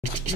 What's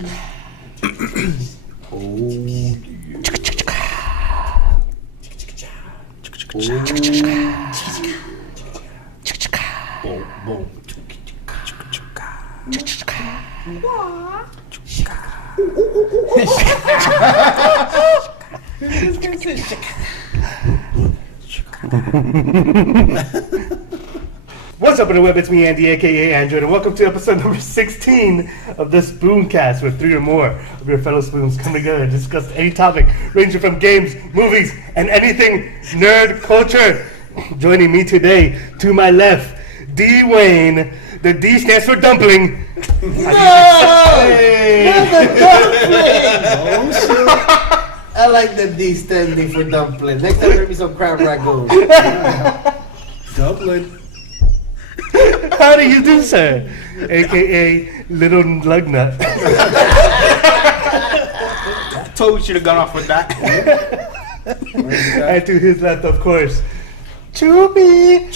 up in the web? It's me, Andy, aka Android, and welcome to episode number 16 of the Spooncast, where 3 or more of your fellow spoons come together and discuss any topic ranging from games, movies, and anything nerd culture. Joining me today, to my left, D. Wayne. The D stands for dumpling. I like the D standing for dumpling. Next time, bring me some crab ragout. Dumpling. How do you do, sir? AKA Little Lug Nut. I told you should have gone off with that. And to his left, of course, Choopy.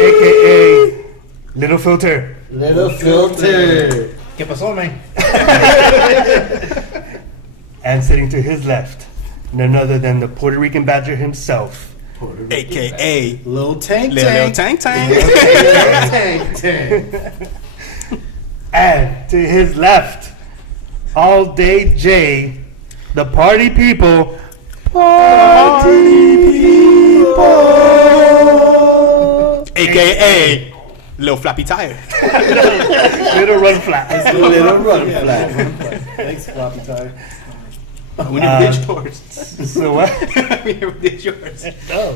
AKA Little Filter. Little filter. ¿Qué pasó, man? And sitting to his left, none other than the Puerto Rican Badger himself. AKA Little tank Little tank. Tank. Tank. And to his left, All Day J, the party people. AKA Little Flappy Tire. Little Run Flat. Little run flat. Thanks, Flappy Tire. We never did yours. So what? We never did yours. Oh,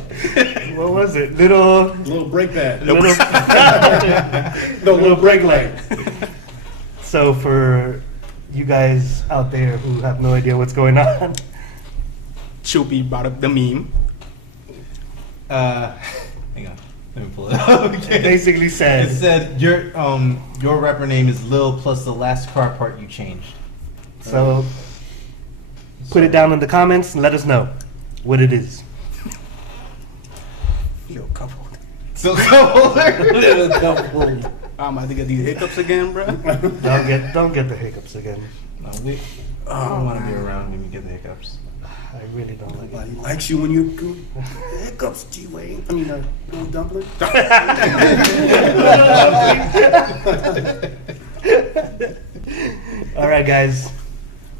what was it? Little brake pad. little brake light. So for you guys out there who have no idea what's going on, Choopy brought up the meme. Hang on. Let me pull it up. Okay. basically It said, said your rapper name is Lil plus the last car part you changed. so put it down in the comments and let us know what it is. Yo, couple. So holder. Little couple. I'm about to get these hiccups again, bro. Don't get the hiccups again. No, I don't want to be around when you get the hiccups. I really don't like it. Nobody likes you when you go hiccups, G Wayne. I mean, little dumpling. All right, guys,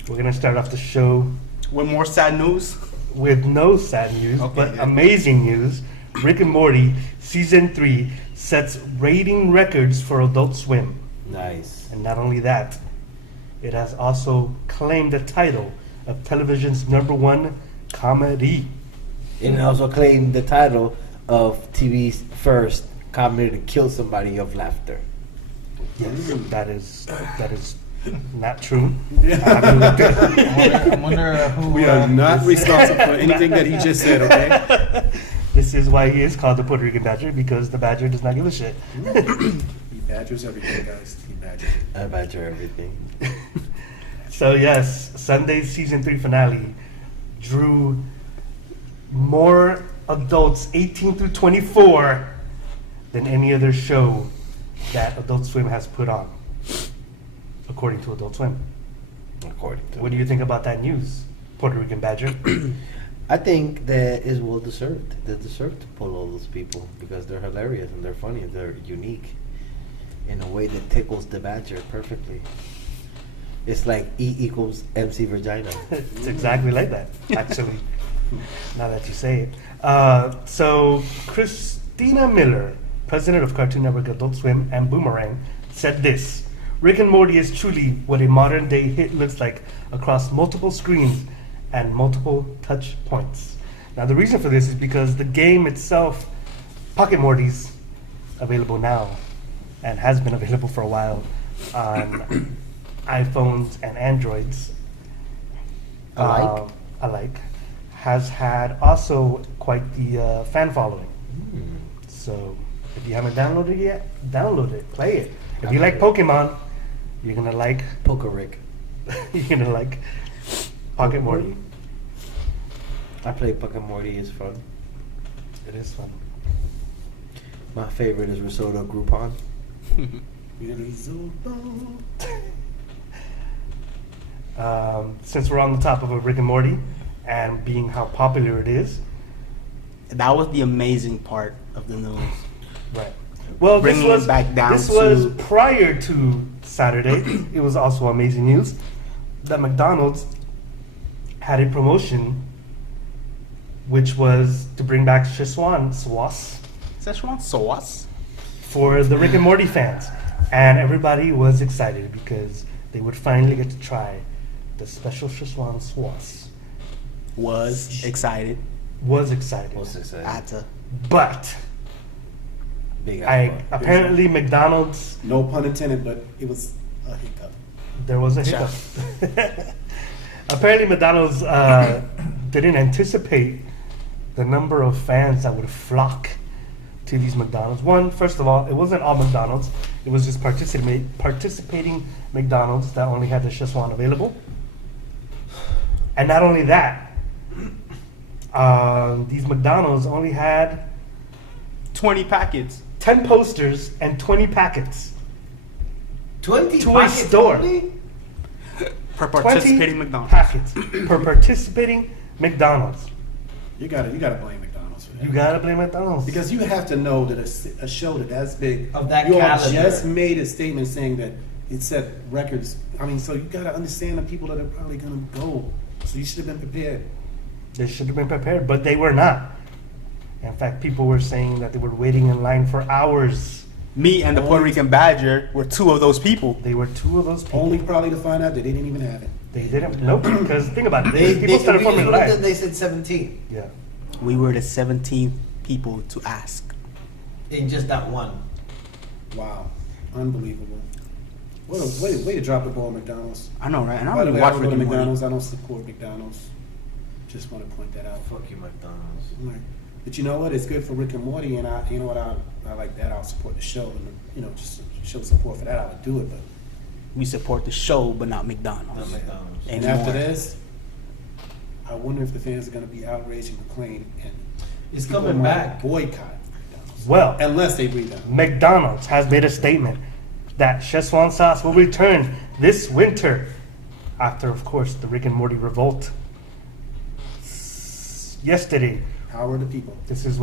we're gonna start off the show With more sad news. with no sad news, Okay, but yeah. amazing news. Rick and Morty season 3 sets rating records for Adult Swim, Nice. and not only that, it has also claimed the title of television's #1 comedy. And also claimed the title of TV's first comedy to kill somebody of laughter. Yes, that is not true. I wonder who. We are not responsible for anything that he just said, okay? This is why he is called the Puerto Rican Badger, because the Badger does not give a shit. He badgers everything, guys. He badgers. I badger everything. So yes, Sunday's season 3 finale drew more adults 18 through 24 than any other show that Adult Swim has put on, according to Adult Swim. According to What do you think about that news, Puerto Rican Badger? I think that is well deserved. They deserve to pull all those people because they're hilarious and they're funny and they're unique in a way that tickles the badger perfectly. It's like E equals MC vagina. It's exactly like that, actually, now that you say it. So Christina Miller, president of Cartoon Network, Adult Swim, and Boomerang, said this: Rick and Morty is truly what a modern day hit looks like across multiple screens and multiple touch points. Now the reason for this is because the game itself, Pocket Morty's, available now and has been available for a while on iPhones and Androids. Alike, has had also quite the fan following. So if you haven't downloaded it yet, download it, play it. If you like Pokemon, you're gonna like Poker Rick. you're gonna like Pocket Morty. I play Pocket Morty. It's fun. It is fun. My favorite is Risotto Groupon. Since we're on the top of a Rick and Morty, and being how popular it is, That was the amazing part of the news. right? Well, Bringing this was it back down this was to- prior to Saturday. It was also amazing news that McDonald's had a promotion, which was to bring back Szechuan sauce Szechuan sauce. for the Rick and Morty fans, and everybody was excited because they would finally get to try the special Szechuan sauce. Was excited. Was excited, Most excited. Had to. but Big I ass butt. apparently McDonald's No pun intended, but it was a hiccup. there was a hiccup. Apparently McDonald's didn't anticipate the number of fans that would flock to these McDonald's. One, first of all, it wasn't all McDonald's. It was just participating McDonald's that only had the Szechuan available. And not only that, these McDonald's only had 20 packets. 10 posters and 20 packets 20 to a packets store. only? Per 20 participating McDonald's. packets per participating McDonald's. You gotta blame McDonald's for that. You gotta blame McDonald's. Because you have to know that a show that's big, Of that you all caliber. just made a statement saying that it set records. I mean, so you gotta understand the people that are probably gonna go. So you should have been prepared. They should have been prepared, but they were not. In fact, people were saying that they were waiting in line for hours. Me and the Puerto Rican Badger were two of those people. They were two of those people. Only probably to find out that they didn't even have it. They didn't. Nope. Because think about it. They People started forming a looked at line. they said 17 Yeah. We were the 17th people to ask. in just that one. Wow, unbelievable. What a way to drop the ball, McDonald's. I know, right? And I By the don't way, even I watch don't go to Rick and Morty. McDonald's. I don't support McDonald's. Just want to point that out. Fuck you, McDonald's. Right. But you know what? It's good for Rick and Morty, and you know what? I like that. I'll support the show, and just show support for that. I would do it, but We support the show, but not McDonald's. Not McDonald's. and Anymore. after this, I wonder if the fans are going to be outraged and complain, and It's people coming might back. boycott McDonald's Well, unless they rebound. McDonald's has made a statement that Szechuan sauce will return this winter after, of course, the Rick and Morty revolt. Yesterday, How are the people? this is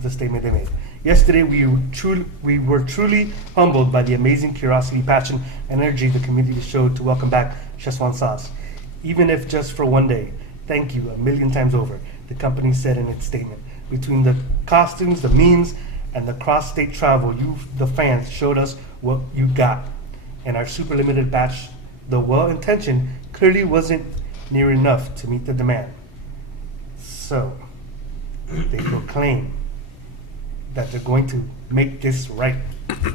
the statement they made. Yesterday, we were truly humbled by the amazing curiosity, passion, and energy the community showed to welcome back Szechuan sauce, even if just for one day. Thank you a million times over, the company said in its statement. Between the costumes, the memes, and the cross-state travel, you, the fans, showed us what you got. And our super limited batch, though well-intentioned, clearly wasn't near enough to meet the demand. So, they proclaim that they're going to make this right.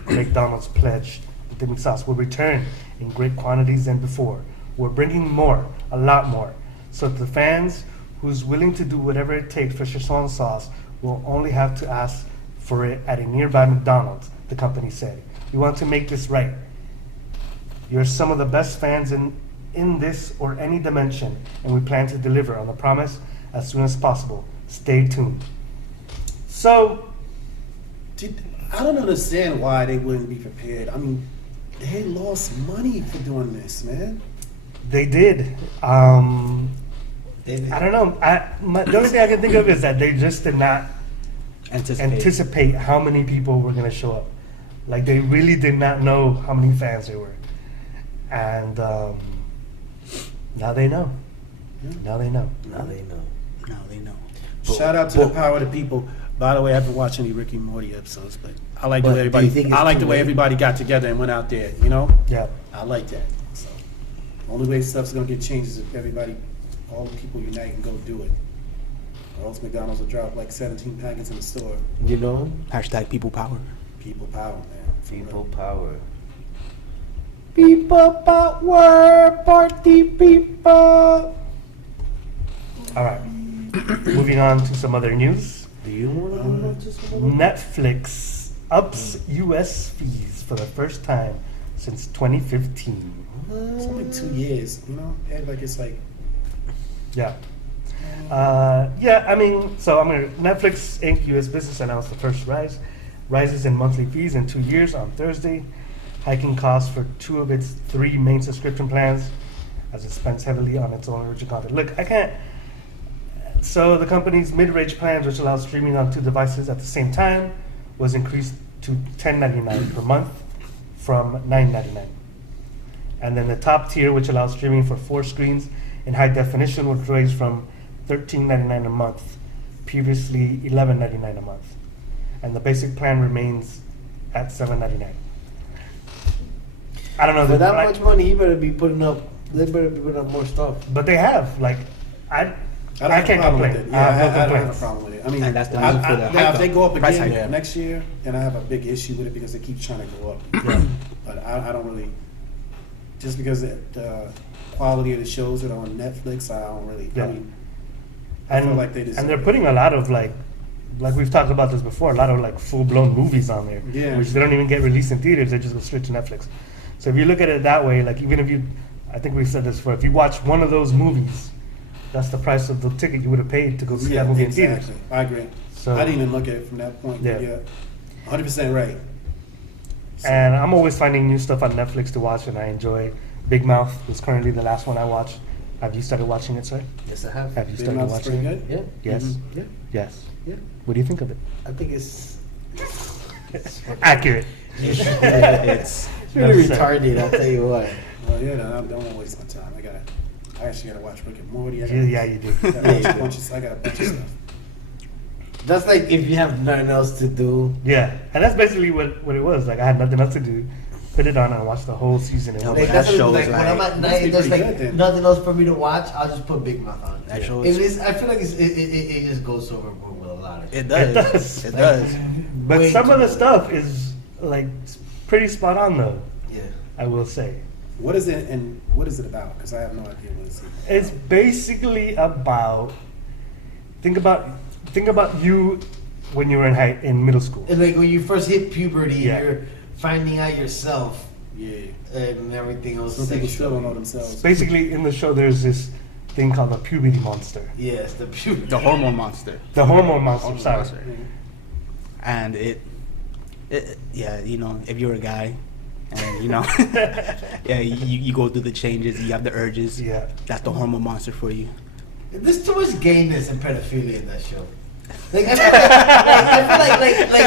McDonald's pledged that the sauce will return in great quantities than before. We're bringing more, a lot more. So the fans who's willing to do whatever it takes for Szechuan sauce will only have to ask for it at a nearby McDonald's, the company said. We want to make this right. You're some of the best fans in this or any dimension, and we plan to deliver on the promise as soon as possible. Stay tuned. So, I don't understand why they wouldn't be prepared. I mean, they lost money for doing this, man. they did. I don't know. The only thing I can think of is that they just did not anticipate how many people were going to show up. Like, they really did not know how many fans there were. And now they know. Now they know. Now they know. Now they know. Shout out to the power of the people. By the way, I haven't watched any Rick and Morty episodes, but I like the But way do everybody. you think it's I like too the way late? everybody got together and went out there. You know, Yeah. I like that. So, only way stuff's gonna get changed is if everybody, all the people unite and go do it. Or else McDonald's will drop like 17 packets in the store. You know? Hashtag people power. People power, man. For People real. power. People power, party people. All right. Moving on to some other news. Do you want to know just a little? Netflix ups U.S. fees for the first time since 2015. It's only 2 years, you know. Act like it's like Yeah. I mean, so Netflix Inc. U.S. business announced the first rises in monthly fees in 2 years on Thursday, hiking costs for two of its three main subscription plans. as it spends heavily on its own original content. Look, I can't. So the company's mid-range plans, which allows streaming on 2 devices at the same time, was increased to $10.99 per month from $9.99. And then the top tier, which allows streaming for 4 screens in high definition, was raised from $13.99 a month, previously $11.99 a month. And the basic plan remains at $7.99. I don't know. For that like- much money, he better be putting up. They better be putting up more stuff. But they have, like, I I don't have a can't problem complain. with it. Yeah, I have no I don't have a complaints. problem with it. I mean, And that's the reason for the now, hike if they up, go up price again hike. next year, then I have a big issue with it because they keep trying to go up. But I don't really, just because the quality of the shows that are on Netflix, I don't really. Yeah. I mean, I feel like they deserve and they're it. putting a lot of like we've talked about this before, a lot of like full blown movies on there, Yeah. which they don't even get released in theaters; they just go straight to Netflix. So if you look at it that way, like even if you, I think we've said this before, if you watch one of those movies, that's the price of the ticket you would have paid to go see that movie in theaters. I agree. So- I didn't even look at it from that point. Yeah. Yeah, 100% right. So- And I'm always finding new stuff on Netflix to watch, and I enjoy. Big Mouth was currently the last one I watched. Have you started watching it, sir? Yes, I have. Have you Big started Mouth's watching pretty it? good. Yeah. Yes. Mhm. Yeah. Yes. Yeah. What do you think of it? I think it's Accurate. It's really Yes, sir. retarded. I'll tell you what. Well, yeah, no, I don't want to waste my time. I actually gotta watch Rick and Morty. I Yeah, you do. I got a bunch of stuff. That's like if you have nothing else to do. Yeah, and that's basically what it was. Like I had nothing else to do, put it on and watch the whole season. Yeah, And but Like, that that's what, show like is when I'm like- at Must night, be there's pretty like good then. nothing else for me to watch. I'll just put Big Mouth on. That show It is. is. I feel like it just goes overboard with a lot of. It shit. does. does. It Like, does. but way some too of the much. stuff is like pretty spot on, though. Yeah. I will say What is it and what is it about? Because I have no idea what it's about. it's basically about think about you when you were in middle school. And like when you first hit puberty, Yeah. you're finding out yourself Yeah. and everything else. Some people still don't know sexually. themselves. Basically, in the show, there's this thing called the puberty monster, Yes, the puberty. The hormone monster. the hormone monster. Hormone Sorry. monster. And yeah, you know, if you're a guy, and you know, yeah, you go through the changes, you have the urges. Yeah. That's the hormone monster for you. There's too much gayness and pedophilia in that show. Like I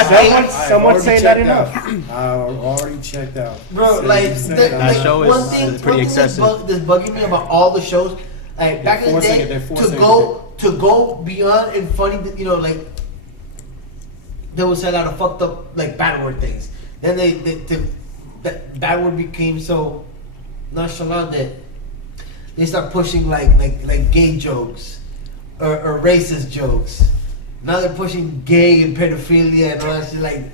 feel like Someone's saying that enough. I already checked out. bro, So like, you said the, that. like show is- one is thing, pretty one thing that's, excessive. that's bugging me about all the shows, like back in the forcing day, it, they're to forcing go beyond and funny, you know, like they would say a lot of fucked up like bad word things. Then that bad word became so nonchalant that they start pushing like gay jokes or racist jokes. Now they're pushing gay and pedophilia and all that shit. Like,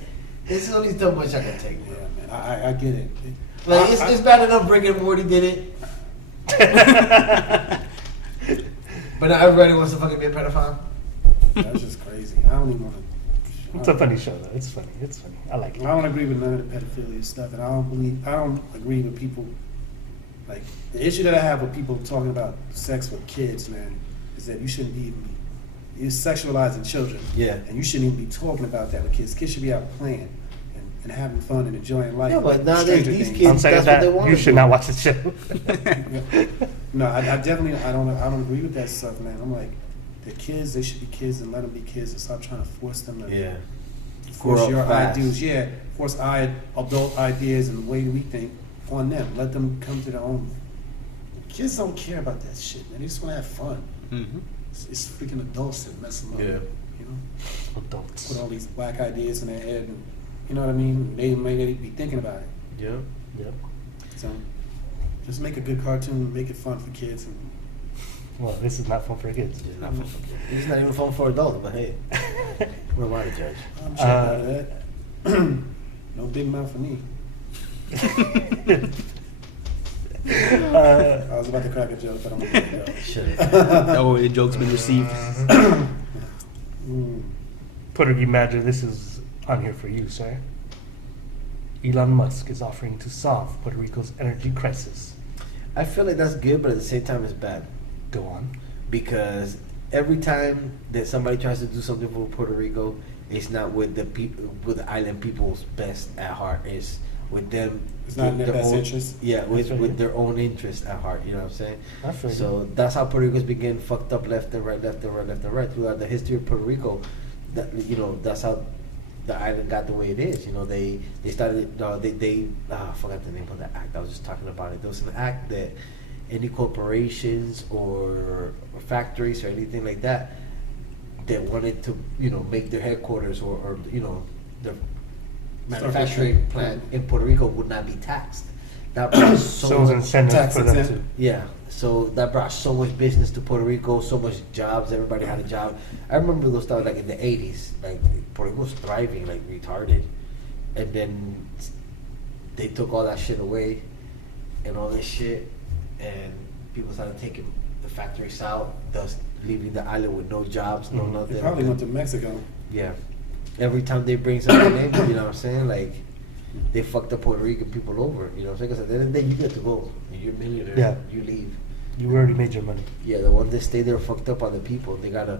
this is only so much I can take, Yeah, bro. man, I get it. Like, it's bad enough Rick and Morty did it, but now everybody wants to fucking be a pedophile. That's just crazy. I don't even want to. It's a funny show, though. It's funny. It's funny. I like I it. don't agree with none of the pedophilia stuff, and I don't agree with people. Like the issue that I have with people talking about sex with kids, man, is that you shouldn't be even you're sexualizing children. Yeah. And you shouldn't even be talking about that with kids. Kids should be out playing and having fun and enjoying life. Yeah, but like nowadays Stranger these Things. kids- I'm saying that's what they that wanna you should do. not watch the show. No, I definitely I don't agree with that stuff, man. I'm like, the kids, they should be kids and let them be kids and stop trying to force them to force Grow up your fast. ideas. Yeah, force adult ideas and the way we think on them. Let them come to their own. Kids don't care about that shit, man. They just want to have fun. Mm-hmm. It's freaking adults that mess them up. Yeah. You know, Adults. put all these whack ideas in their head, and you know what I mean. They may be thinking about it. Yeah. Yep. So, just make a good cartoon, make it fun for kids, and Well, this is not fun for kids. It's not fun for kids. It's not even fun for adults, but hey, we're allowed to judge. I'm sure out of that. No big mouth for me. I was about to crack a joke, but I'm not gonna go. Shit. Oh, the joke's been received. Puerto Rico Magic, this is on here for you, sir. Elon Musk is offering to solve Puerto Rico's energy crisis. I feel like that's good, but at the same time, it's bad Go on. because every time that somebody tries to do something for Puerto Rico, it's not with the people, with the island people's best at heart. It's with them. It's not in their best own, interest. Yeah, That's right. with their own interest at heart. You know what I'm saying? I feel you. So that's how Puerto Rico's been getting fucked up left and right, left and right, left and right throughout the history of Puerto Rico. That that's how the island got the way it is. They started. I forgot the name of the act. I was just talking about it. There was an act that any corporations or factories or anything like that wanted to make their headquarters or their manufacturing plant in Puerto Rico would not be taxed. That brought So it was an incentive tax for them exempt. to. yeah, so that brought so much business to Puerto Rico, so much jobs. Everybody had a job. I remember those times, like in the '80s, like Puerto Rico was thriving like retarded, and then they took all that shit away, and all this shit, and people started taking the factories out, thus leaving the island with no jobs, no Mhm. They nothing. probably went to Mexico. Yeah. Every time they bring something in, you know what I'm saying? Like, they fucked the Puerto Rican people over. You know what I'm saying? Because at the end of the day, you get to go. You're a millionaire. Yeah. You leave. You already made your money. Yeah, the ones that stay there fucked up are the people. They gotta,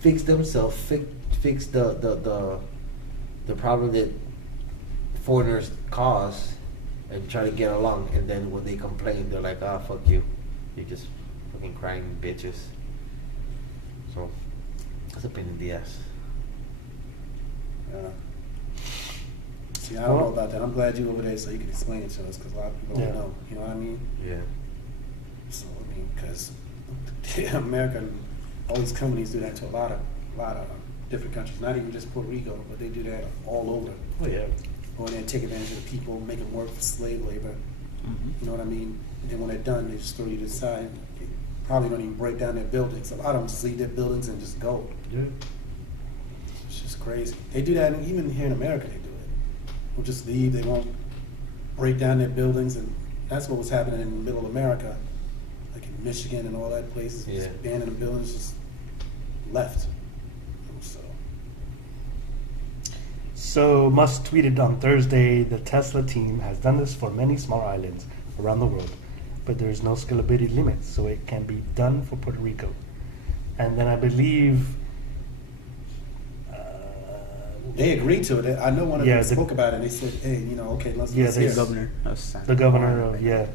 fix themselves, fix the problem that foreigners cause, and try to get along. And then when they complain, they're like, "Ah, fuck you. You're just fucking crying bitches." So, that's a pain in the ass. See, I don't know about that. I'm glad you over there so you can explain it to us because a lot of people Yeah. don't know. You know what I mean? Yeah. So because America and all these companies do that to a lot of different countries. Not even just Puerto Rico, but they do that all over. Oh yeah. Go in there and take advantage of the people, make them work for slave labor. Mhm. You know what I mean? And then when they're done, they just throw you to the side. They probably don't even break down their buildings. A lot of them just leave their buildings and just go. Yeah. It's just crazy. They do that even here in America. They do it. They'll just leave. They won't break down their buildings, and that's what was happening in Middle America, like in Michigan and all that places. Just Yeah. abandoning the buildings, just left. So Musk tweeted on Thursday, the Tesla team has done this for many small islands around the world, but there is no scalability limit, so it can be done for Puerto Rico. And then I believe They agreed to it. I know one of Yeah, them the- spoke about it. And they said, "Hey, okay, let's Yeah, let's they- hear The it." governor of San the governor of, yeah.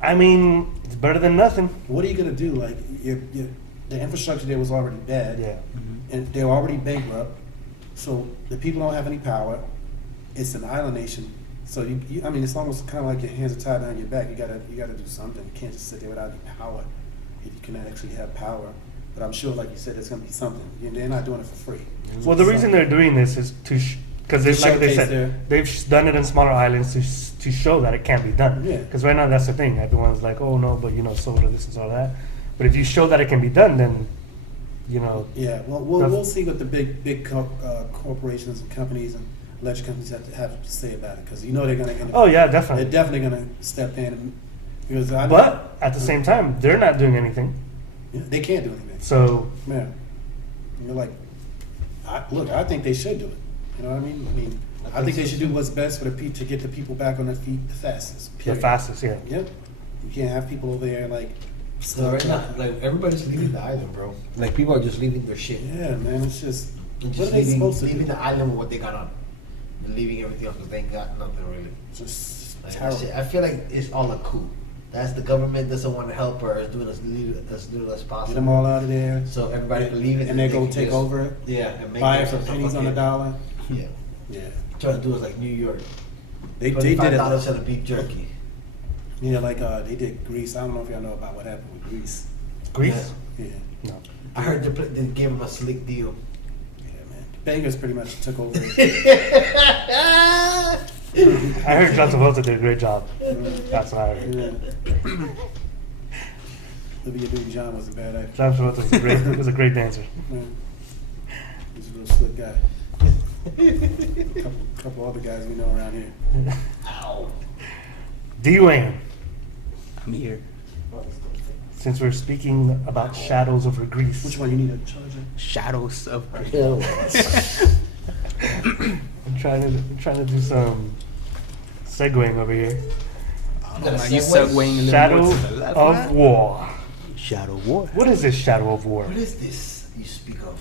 I mean, it's better than nothing. What are you gonna do? Like, the infrastructure there was already bad. Yeah. Mhm. And they're already bankrupt, so the people don't have any power. It's an island nation, so I mean, it's almost kind of like your hands are tied behind your back. You gotta do something. You can't just sit there without any power if you can actually have power. But I'm sure, like you said, it's gonna be something. They're not doing it for free. Well, the reason they're doing this is to, because like they showcase said, they've done it in smaller islands to show that it can be done. Yeah. Because right now that's the thing. Everyone's like, oh no, but solar, this and all that. But if you show that it can be done, then, Yeah, well, we'll see what the big corporations and companies and electric companies have to say about it, because they're gonna. Oh yeah, They're definitely. definitely gonna step in, because I know, But at the same time, they're not doing anything. yeah, they can't do anything. So Yeah, you're like, I think they should do it. You know what I mean? I think they should do what's best for the people to get the people back on their feet the fastest. the period. fastest, yeah. Yep. You can't have people over there like So right now, like, everybody's leaving the island, bro. Like, people are just leaving their shit. Yeah, man. It's just And what just are they leaving, supposed to leaving do? the island with what they got on. And leaving everything else because they ain't got nothing really. Just Like, that terrible. shit, I feel like it's all a coup. That's the government doesn't want to help her. It's doing as little as Get possible. them all out of there. So everybody can leave it. and they can go take just- over it. Yeah, and make Buy it for themselves pennies on the fucking- dollar. Yeah. Yeah. Trying to do it like New York. They did it. $25 for the beef jerky. Yeah, like they did Greece. I don't know if y'all know about what happened with Greece. Greece? Yeah. No. I heard they gave him a slick deal. Yeah, man. Bangers pretty much took over. I heard John Travolta did a great job. That's what I heard. Yeah. Olivia Newton-John was a bad actor. John Travolta was a great dancer. Yeah. He's a real slick guy. couple other guys we know around here. D-Wayne, I'm here. since we're speaking about shadows over Greece. Which one you need a charger? Shadows of. I'm trying to do some segueing over here. You segueing a little Shadow more to the left, of man. War. Shadow War. What is this Shadow of War? What is this you speak of?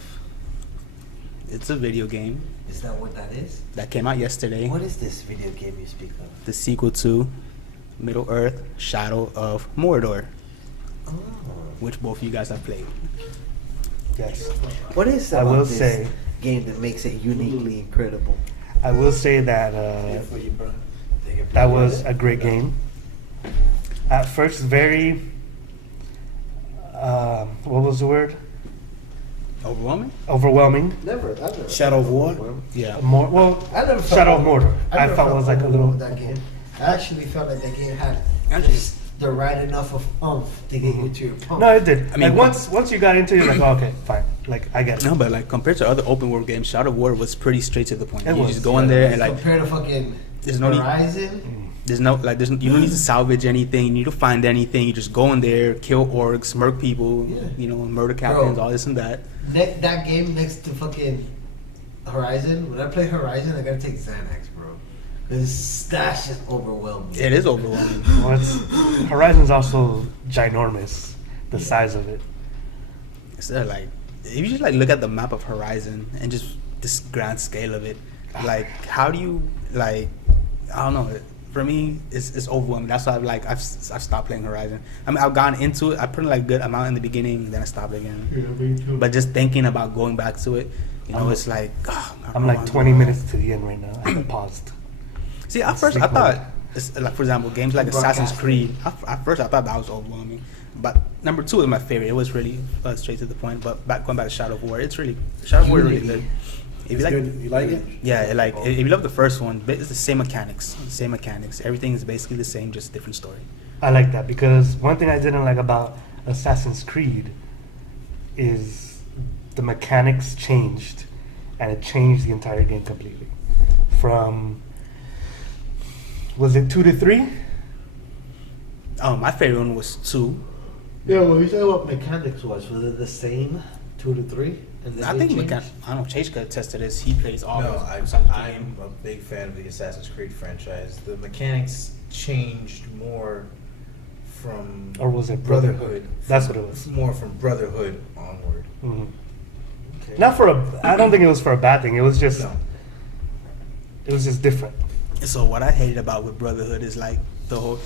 It's a video game Is that what that is? that came out yesterday. What is this video game you speak of? The sequel to Middle Earth: Shadow of Mordor, Oh. which both of you guys have played. Yes. What is I about will this say- game that makes it uniquely incredible? I will say that For you, bro. that was a great game. At first, very. What was the word? Overwhelming? Overwhelming. Never. I've never. Shadow of War? Yeah. More. Well, I never felt Shadow of Mordor. I I never felt was like a little. overwhelmed with that game. I actually felt like that game had Actually- just the right enough of oomph to get you to your pump. No, it did. I mean, like once you got into it, you're like, oh, okay, fine. Like I get it. No, but like compared to other open world games, Shadow of War was pretty straight to the point. It You was. just go in there and like compared to fucking there's no need- Horizon. there's no like there's you don't need to salvage anything. You need to find anything. You just go in there, kill orcs, murk people, Yeah. you know, murder captains, Bro. all this and that. That game next to fucking Horizon. When I play Horizon, I gotta take Xanax, bro, because that's just overwhelming. It is overwhelming. Well, Horizon's also ginormous. The size of it. So like if you just like look at the map of Horizon and just this grand scale of it, like how do you like I don't know. For me, it's overwhelming. That's why I've stopped playing Horizon. I mean, I've gone into it. I put in like good amount in the beginning, then I stopped again. But just thinking about going back to it, you know, it's like I'm like 20 minutes to the end right now. I haven't paused. See, at first I thought, it's, like for example, games like Assassin's Creed. At first I thought that was overwhelming, but number 2 is my favorite. It was really straight to the point. But going back to Shadow of War, Shadow of War is really good. If you It's like, good. You like it? yeah, if you love the first one, it's the same mechanics. Everything is basically the same, just different story. I like that because one thing I didn't like about Assassin's Creed is the mechanics changed, and it changed the entire game completely. From was it 2 to 3? Oh, my favorite one was 2. Yeah, well, you talking about mechanics was it the same 2 to 3? And then I they think changed? I don't know. Chase could attest to this. He plays all No, those I'm Assassin's Creed games. a big fan of the Assassin's Creed franchise. The mechanics changed more from Or was it Brotherhood. That's what it was. More from Brotherhood onward. Mhm. Okay. Not for I don't think it was for a bad thing. It was just No. it was just different. So what I hated about with Brotherhood is like the whole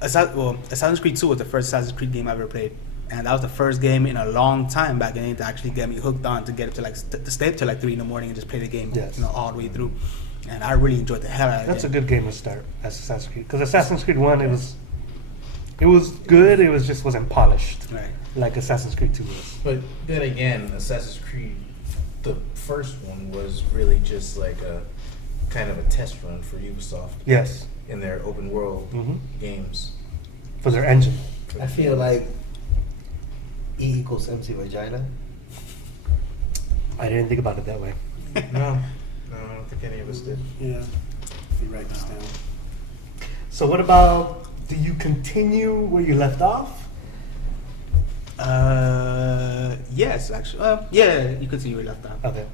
Assassin's Creed 2 was the first Assassin's Creed game I ever played, and that was the first game in a long time back in to actually get me hooked on to get up to like to stay up till like 3 in the morning and just play the game, Yes. you know, all the way through. And I really enjoyed the hell out of it. That's a good game to start as Assassin's Creed because Assassin's Creed 1 it was good. It was just wasn't polished Right. like Assassin's Creed 2 was. But then again, Assassin's Creed, the first one was really just like a kind of a test run for Ubisoft Yes, in their open world Mhm. games. for their engine. I feel like E equals MC vagina. I didn't think about it that way. No, I don't think any of us did. Yeah. You write this down. So what about? Do you continue where you left off? Yes, actually. Yeah, you could see you were left out. Okay.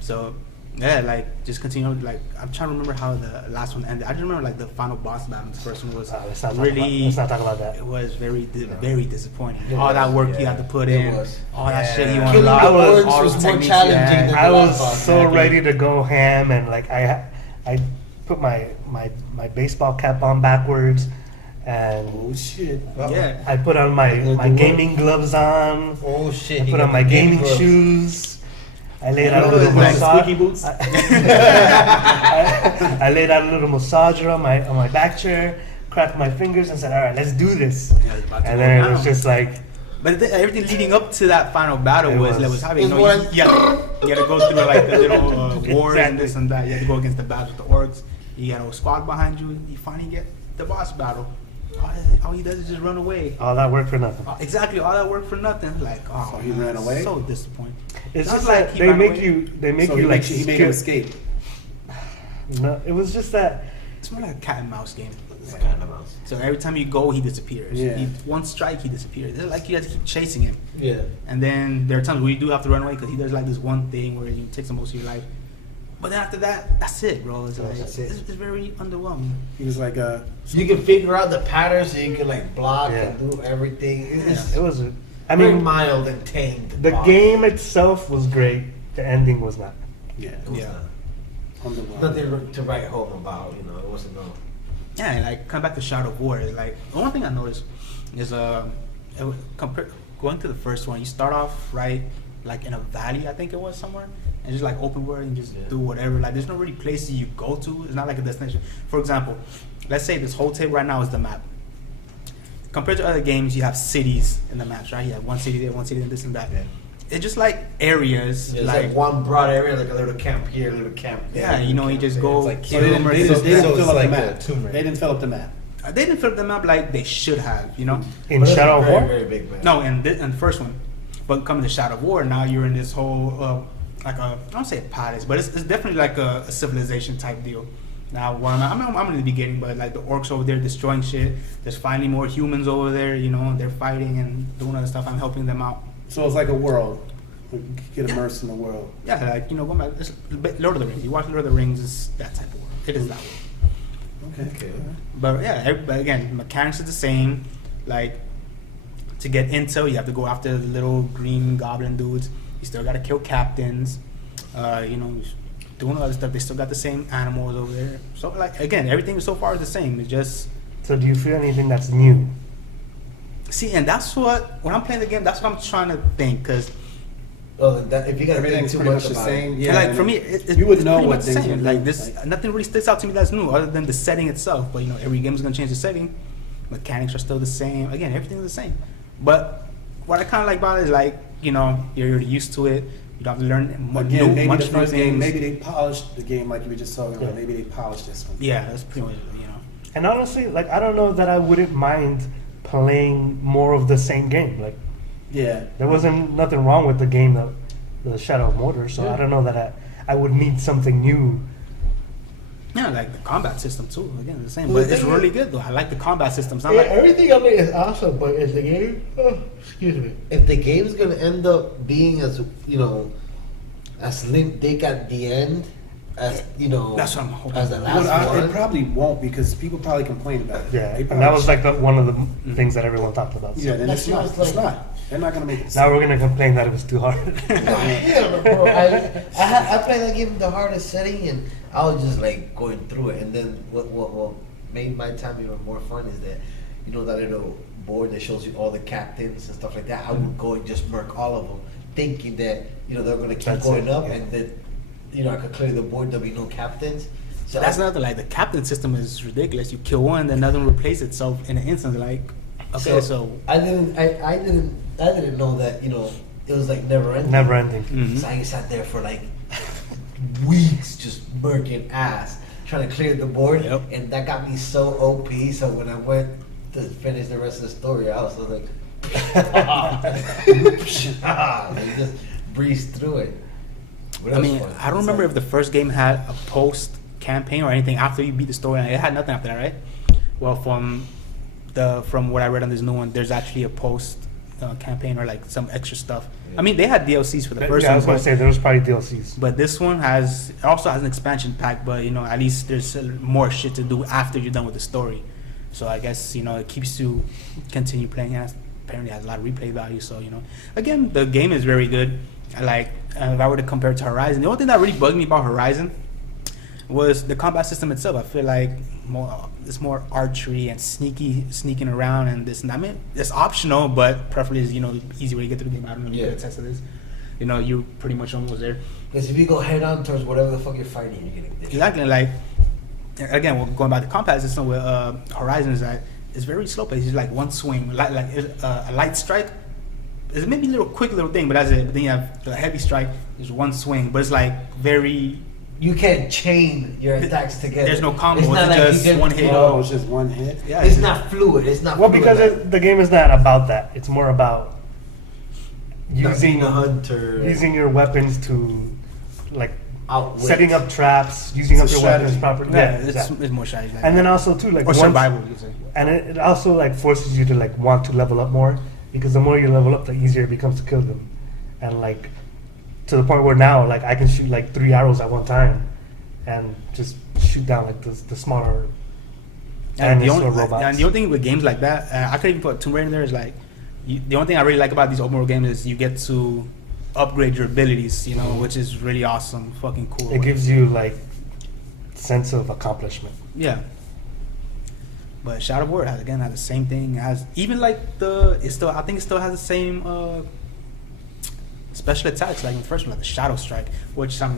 So, yeah, like, just continue. Like, I'm trying to remember how the last one ended. I just remember, like, the final boss battle. The first one was Let's not really. let's not talk about that. It was very, very disappointing. It All that was, work yeah. you had to put It in, was. all that Yeah. shit you Killing unlocked, the all orcs the was more techniques you challenging had. than I the was last boss. so Exactly. ready to go ham, and like I put my baseball cap on backwards, and Oh shit. Yeah. I put on my gaming gloves on. Oh shit! I you put got on my the game gaming gloves. shoes. I laid out a Like little massage. squeaky boots. I laid out a little massager on my back chair, cracked my fingers, and said, "All right, let's do this." Yeah, it's about to And go then it was down. just like, But everything leading up to that final battle It was was- having, you It know, was- you had to go through like the little wars and Exactly. this and that. You had to go against the battles with the orcs. You had a squad behind you. You finally get the boss battle. All he does is just run away. all that work for nothing. Exactly, all that work for nothing. Like, oh, So he man, ran away? So disappointing. It's Not just like that he they ran make away. you So like he made him skip. escape. No, it was just that. It's more like a cat and mouse game. It's kind of mouse. So every time you go, he disappears. Yeah. One strike, he disappears. It's like you have to keep chasing him. Yeah. And then there are times where you do have to run away because he does like this one thing where he takes the most of your life. But then after that, that's it, bro. It's like That's it. it's very underwhelming. He was like, You can figure out the patterns, so you can like block Yeah. and do everything. It's It was. I very mean, mild and tamed. the boss. game itself was great. The ending was not. Yeah. It was Yeah. nothing to write home about. You know, it wasn't no. Yeah, and like come back to Shadow of War. Is like the one thing I noticed is going to the first one. You start off right like in a valley, I think it was somewhere, and just like open world and just do whatever. Like there's no really places you go to. It's not like a destination. For example, let's say this whole table right now is the map. Compared to other games, you have cities in the maps, right? You have one city there, one city, and this and that. Yeah. It's just like areas, It's like one broad area, like a little camp here, a little camp there. yeah, you know, you just go. It's like So they didn't, they didn't, they So didn't it's fill up like the a map. Tomb Raider. They didn't fill up the map. They didn't fill up the map like they should have, you know. In But it's Shadow of very, War? very big map. No, in the first one, but coming to Shadow of War, now you're in this whole like a, I don't say a palace, but it's definitely like a civilization type deal. Now, I'm in the beginning, but like the orcs over there destroying shit. There's finally more humans over there, you know. They're fighting and doing other stuff. I'm helping them out. So it's like a world. You get immersed in the world. Yeah, like you know, going back, it's Lord of the Rings. You watch Lord of the Rings, it's that type of world. It is that world. Okay. But yeah, but again, mechanics is the same. Like to get intel, you have to go after the little green goblin dudes. You still got to kill captains. You know, doing other stuff. They still got the same animals over there. So like again, everything so far is the same. It's just So do you feel anything that's new? see, and that's what when I'm playing the game, that's what I'm trying to think. Cause Well, that, if you got to think Everything's too pretty much much the about same. it. Yeah. like and for me, you would it's know pretty what much the things same. are Like new, this, like- nothing really sticks out to me that's new, other than the setting itself. But you know, every game is gonna change the setting. Mechanics are still the same. Again, everything's the same. But what I kind of like about it is like you know you're used to it. You don't have to learn Again, maybe much the new first game, things. maybe they polished the game like you were just talking about. Yeah. Maybe they polished this one. Yeah, that's pretty much you know. And honestly, like I don't know that I wouldn't mind playing more of the same game. Like Yeah. there wasn't nothing wrong with the game, the Shadow of Mordor. So Yeah. I don't know that I would need something new. Yeah, like the combat system too. Again, the same, Well, but the it's thing really is- good though. I like the combat system. It's not Yeah, like everything of it is awesome, but is the game? Excuse me. If the game's gonna end up being as you know, as thick at the end, as you know, That's what I'm hoping. as the Well, last one. it probably won't because people probably complain about it. Yeah, They and probably that was like should. one of the things that everyone talked about. So Yeah, then That it's shit not. was It's like- not. They're not gonna make it. now we're gonna complain that it was too hard. Yeah, but bro, I played that game in the hardest setting, and I was just like going through it. And then what made my time even more fun is that you know that little board that shows you all the captains and stuff like that. I would go and just murk all of them, thinking that you know they're gonna keep That's going it, up, yeah. and then you know I could clear the board. There'll be no captains. So that's another like the captain system is ridiculous. You kill one, then another one replaces itself in an instant. Like, okay, so I didn't know that you know it was like never ending. Never ending. Mhm. So I sat there for like weeks just murking ass trying to clear the board, Yep. and that got me so OP. So when I went to finish the rest of the story, I was like, like just breezed through it. But it I was mean, fun. I don't remember if the first game had a post campaign or anything after you beat the story. It had nothing after that, right? Well, from what I read on this new one, there's actually a post campaign or like some extra stuff. I mean, they had DLCs for the first Yeah, I one, was gonna but, say there was probably DLCs. but this one also has an expansion pack. But you know, at least there's more shit to do after you're done with the story. So I guess you know it keeps you continue playing. It apparently has a lot of replay value. So you know, again, the game is very good. If I were to compare it to Horizon, the only thing that really bugged me about Horizon was the combat system itself. I feel like it's more archery and sneaking around and this and that. I mean, it's optional, but preferably is, you know, the easy way to get through the game. I don't know if you Yeah. could attest to this. You know, you're pretty much almost there. Because if you go head on towards whatever the fuck you're fighting, you're getting this. Exactly. Like, again, we're going back to combat system with Horizon is that it's very slow paced. It's like one swing, like a light strike. It's maybe a little quick little thing, but that's it. But then you have the heavy strike. Is one swing, but it's like very. You can't chain your attacks together. There's no combo, It's not it's like just you can, one hit. Oh, it's just one hit. Yeah, It's not fluid. It's not. Well, fluid because like- the game is not about that. It's more about not using being a hunter, using your weapons to like outwit. setting up traps, using It's up a your weapons strategy. properly. Yeah, exactly. it's more strategy. And then also too like or once- survival, you could say. and it also like forces you to like want to level up more, because the more you level up, the easier it becomes to kill them, and like to the point where now like I can shoot like 3 arrows at one time, and just shoot down like the smaller And the dinosaur only robots. and the only thing with games like that, I could even put Tomb Raider in there. Is like the only thing I really like about these open world games is you get to upgrade your abilities, you know, which is really awesome, fucking cool. It gives you like sense of accomplishment. Yeah. But Shadow Warrior has the same thing. It has even like I think it still has the same special attacks like in the first one, like the Shadow Strike, which I'm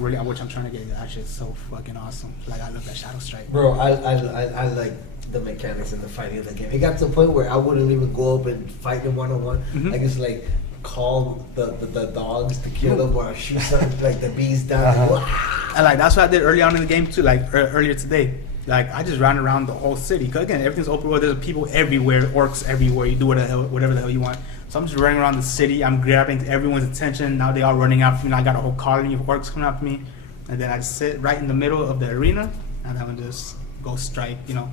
trying to get. That shit's so fucking awesome. Like I love that Shadow Strike. Bro, I like the mechanics and the fighting of the game. It got to the point where I wouldn't even go up and fight them one-on-one. Mhm. I just like call the dogs to kill them or shoot something like the bees down. Uh-huh. And like that's what I did early on in the game too. Like earlier today, like I just ran around the whole city. Cause again, everything's open world. There's people everywhere, orcs everywhere. You do whatever the hell you want. So I'm just running around the city. I'm grabbing everyone's attention. Now they all running after me. And I got a whole colony of orcs coming after me. And then I just sit right in the middle of the arena, and I'm gonna just go strike. You know,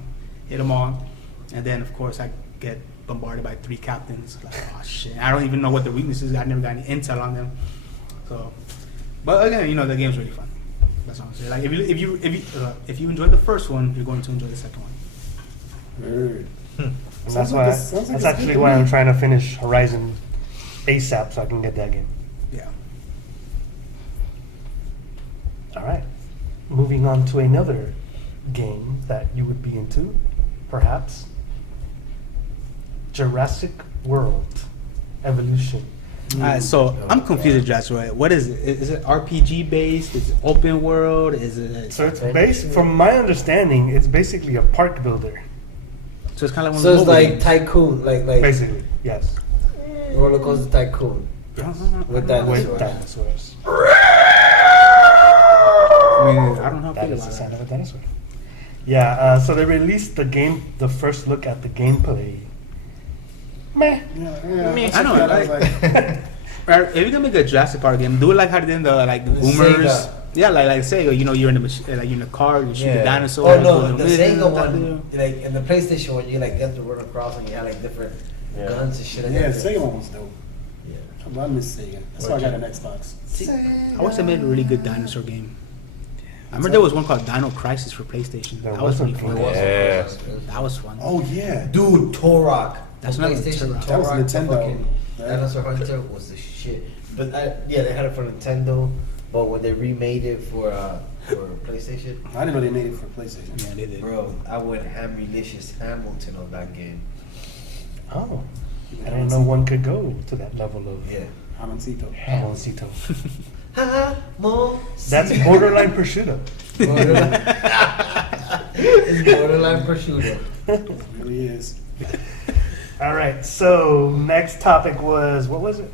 hit them all. And then of course I get bombarded by 3 captains. Like, oh shit! I don't even know what their weaknesses. I never got any intel on them. So, but again, you know, the game's really fun. That's what I'm saying. Like if you enjoyed the first one, you're going to enjoy the second one. Word. And Sounds that's like why. it's- sounds like That's it's actually good to why me. I'm trying to finish Horizon ASAP so I can get that game. Yeah. All right. Moving on to another game that you would be into, perhaps. Jurassic World Evolution. Alright, so I'm confused with Jurassic World. What is it? Is it RPG based? Is it open world? Is it? So it's based, from my understanding, it's basically a park builder. So it's kind of like one So of it's the like mobile Tycoon, like Basically, yes. Roller Coaster Tycoon games. with With dinosaurs. dinosaurs. I mean, I don't know. That is the sound of a dinosaur. Yeah, so they released the first look at the gameplay. Meh. Yeah. I know, I was like- If you're gonna make a Jurassic Park game, do it like how they did in the The boomers. Sega. Yeah, like Sega. You know, you're in the like you're in the car, you shoot the dinosaur. Oh no, go the to Sega one, like in the PlayStation one, you like get to run across and you had like different guns and shit. Yeah, the Sega one was dope. Yeah. I miss Sega. That's why I got an Xbox. See, I wish they made a really good dinosaur game. I remember there was one called Dino Crisis for PlayStation. There That was was pretty one. fun. Yeah. That was fun. Oh yeah. Dude, Turok. That's For not PlayStation. Turok. That was Turok, the Nintendo, fucking right? Dinosaur Hunter was the shit. But yeah, they had it for Nintendo. But when they remade it for PlayStation, I didn't know they made it for PlayStation. Yeah, they did. bro, I went Hamilicious Hamilton on that game. Oh. I didn't know one could go to that level of Yeah. Amancito. Hamilcito. Mo. That's borderline prosciutto. It's borderline prosciutto. It really is. All right, so next topic was, what was it?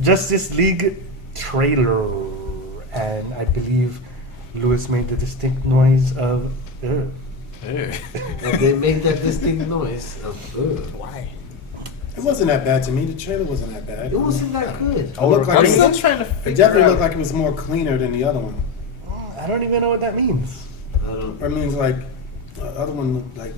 Justice League trailer. And I believe Lewis made the distinct noise of, ugh. And they make that distinct noise of ugh. Why? It wasn't that bad to me. The trailer wasn't that bad. It wasn't that good. It looked like I'm it, still was, trying to it figure definitely out. looked like it was more cleaner than the other one. I don't even know what that means. I don't. Or it means like the other one looked like.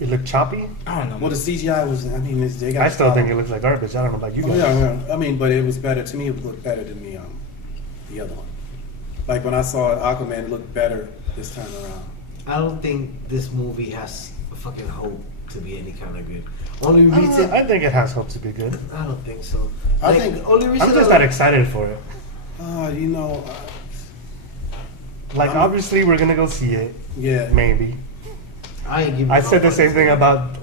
It looked choppy. I don't know. Well, the CGI was. I mean, they got. I still think it looks like garbage. I don't know about you Oh, guys. yeah. I mean, but it was better to me. It looked better than the other one. Like when I saw Aquaman, it looked better this time around. I don't think this movie has a fucking hope to be any kind of good. Only reason I think it has hope to be good. I don't think so. I Like, think- the only reason I'm just not excited for it. You know, Like, I'm- obviously, we're gonna go see it. yeah. Maybe. I ain't giving. I said the same thing about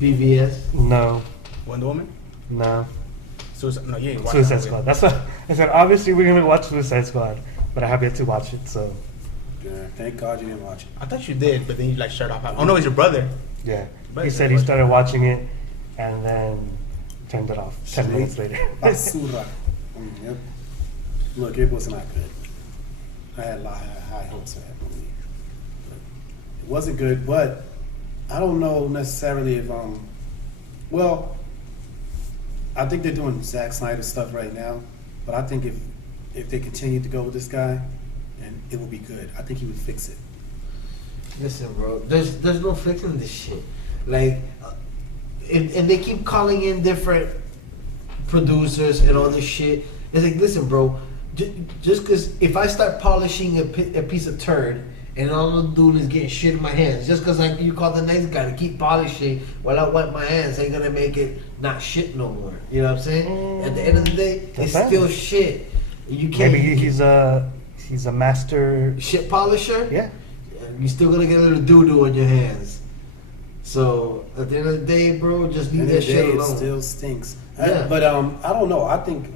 BVS. no, Wonder Woman? no, No, you ain't watching Suicide that Squad. That's what I said. Obviously, we're gonna watch Suicide Squad, but I have yet to watch it. So Yeah, thank God you didn't watch it. I thought you did, but then you like shut off. Oh no, it's your brother. yeah, But he it's said not he watching. started watching it and then turned it off 10 minutes later. Basura. Yep. Look, it was not good. I had high hopes for that movie. But it wasn't good, but I don't know necessarily if well, I think they're doing Zack Snyder stuff right now, but I think if they continue to go with this guy, and it will be good. I think he would fix it. Listen, bro. There's no fixing this shit. Like, and they keep calling in different producers and all this shit. It's like, listen, bro. Just because if I start polishing a piece of turd and all I'm doing is getting shit in my hands. Just because you call the next guy to keep polishing while I wipe my hands ain't gonna make it not shit no more. You know what I'm saying? At the end of the day, it's Depends. still shit. You can't. Maybe he's a master. Shit polisher. Yeah. You're still gonna get a little doo doo in your hands. So at the end of the day, bro, just leave At the that end of the shit day, alone. it still stinks. Yeah. But I don't know. I think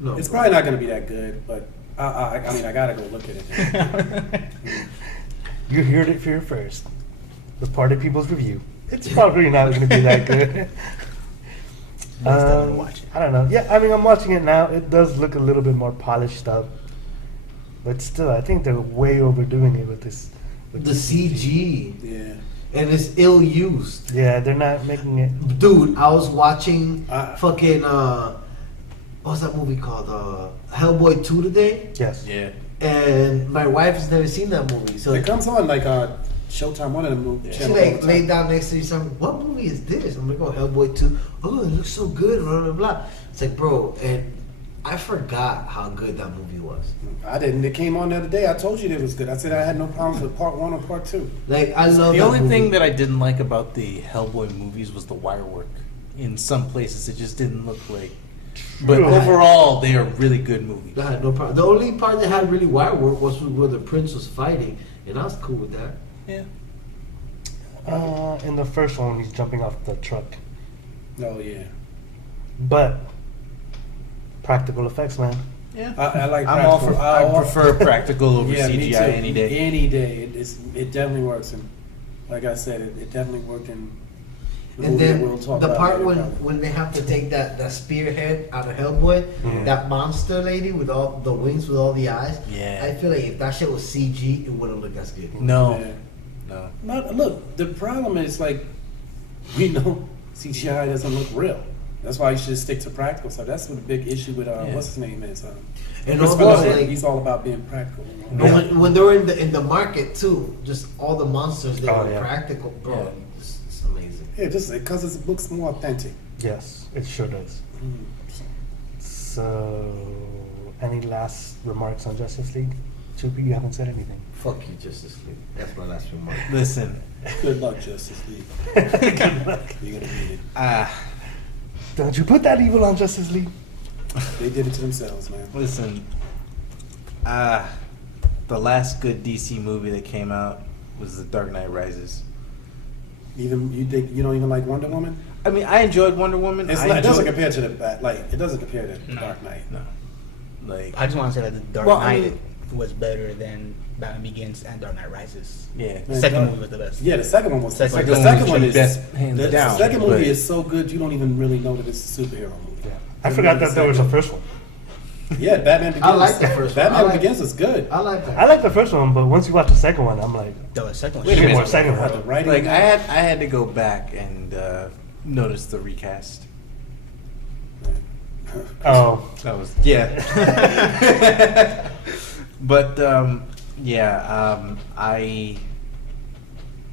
No, it's bro. probably not gonna be that good. But I mean, I gotta go look at it. You heard it here first. The Party People's review. It's probably not going to be that good. Next time we watch it. I don't know. Yeah, I mean, I'm watching it now. It does look a little bit more polished up, but still, I think they're way overdoing it with this. With The this CG, Yeah. and it's ill used. Yeah, they're not making it. Dude, I was watching I- what's that movie called? Hellboy 2 today, Yes. Yeah. and my wife's never seen that movie, so It comes on like Showtime, one of the movie she channels. all like the laid time. down next to me, saying, "What movie is this?" I'm like, "Oh, Hellboy 2. Oh, it looks so good." Blah blah blah. It's like, bro, and I forgot how good that movie was. I didn't. It came on the other day. I told you that it was good. I said I had no problems with part 1 or part 2. Like, I love The that only movie. thing that I didn't like about the Hellboy movies was the wire work. In some places, it just didn't look like. But True. overall, they are really good movies. I had no problem. The only part that had really wire work was where the prince was fighting, and I was cool with that. Yeah. In the first one, he's jumping off the truck, Oh yeah. but practical effects, man. Yeah. I like. I'm all for. practical. I prefer practical over Yeah, me CGI too. any day. Any day. It definitely works, and like I said, it definitely worked in. The And movie that then we'll talk the about part later, when, probably. when they have to take that spearhead out of Hellboy, that monster lady with all the wings with all the eyes. Yeah. I feel like if that shit was CG, it wouldn't look as good. No. Yeah. No. Look, the problem is like we know CGI doesn't look real. That's why you should stick to practical stuff. That's what the big issue with what's his name is. And Chris also, Miller, like, he's all about being practical. and when they were in the market too, just all the monsters they Oh, were yeah. practical, bro. Yeah. It's amazing. Yeah, just because it looks more authentic. Yes, it sure does. So, any last remarks on Justice League? Chupi, you haven't said anything. Fuck you, Justice League. That's my last remark. Listen. Good luck, Justice League. Good luck. You're gonna need it. Don't you put that evil on Justice League? They did it to themselves, man. Listen. The last good DC movie that came out was The Dark Knight Rises. Even you think you don't even like Wonder Woman? I mean, I enjoyed Wonder Woman. It's I not, it doesn't enjoyed- compare to it doesn't compare to the No. Dark Knight. No. Like, I just want to say that the Dark Well, I Knight mean- was better than Batman Begins and Dark Knight Rises. yeah. The Man, second Dark- movie was the best. Yeah, the second one was Second like, one the was second the one is best, hands the down, second movie but- is so good you don't even really know that it's a superhero movie. Yeah. I forgot that there was a first one. Yeah, Batman Begins. I like the first one. Batman I like- Begins is good. I like that. I like the first one, but once you watch the second one, I'm like, The second one. wait a shit. minute, second The one. writing, Like, I had to go back and notice the recast. Oh, That was yeah. But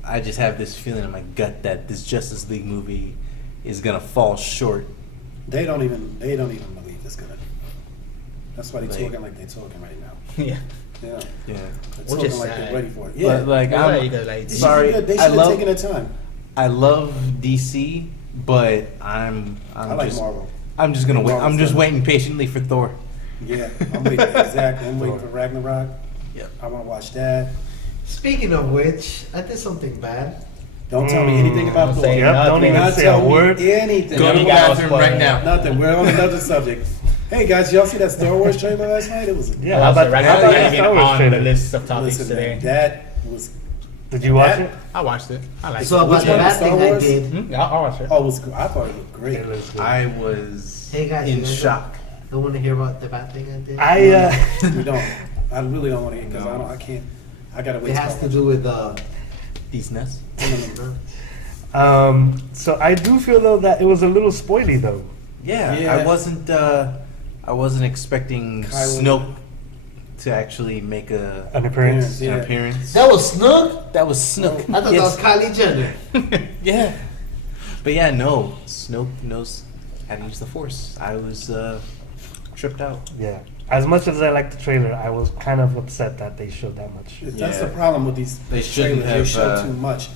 I just have this feeling in my gut that this Justice League movie is gonna fall short. they don't even believe it's gonna. That's why they're Like- talking like they're talking right now. Yeah. Yeah, Yeah. they're Which talking is like sad. they're ready for it. Yeah, But like, Yeah, I'm you got, like, They sorry. should've- They I should have love taken their time. I love DC, but I'm I like just, Marvel. I'm just gonna wait. Marvel's I'm just better. waiting patiently for Thor. Yeah, I'm waiting. Exactly. I'm waiting for Ragnarok. Yep. I want to watch that. Speaking of which, I did something bad. Don't tell me anything about Don't Thor. say Yep, don't nothing. even Not say a tell word. me anything. Go to the You gotta bathroom spoil right it. now. Nothing. We're on another subject. Hey guys, y'all see that Star Wars trailer last night? It was. Yeah, how about, right how now, about yeah, the get Star Wars on trailer? the list of topics Listen, today. man, that was. Did you watch that- it? I watched it. I liked So it. about Which the one, bad Star thing I Wars? did. Yeah, I'll watch it. Oh, it was. I thought it looked great. It looks good. I was Hey guys, you in guys shock. Don't want to hear about the bad thing I did? We don't. I really don't want to because No. I can't. I gotta wait. It has to do with These nuts. So I do feel though that it was a little spoily though. Yeah, Yeah. I wasn't expecting Kylo- Snoke to actually make An appearance. Yeah. an appearance. that was Snook. That was Snoke. I thought that was Kylie Jenner. Yeah. But yeah, Snoke knows how to use the Force. I was tripped out. Yeah. as much as I liked the trailer, I was kind of upset that they showed that much. That's Yeah. the problem with these They shouldn't trailers. They show have, too much.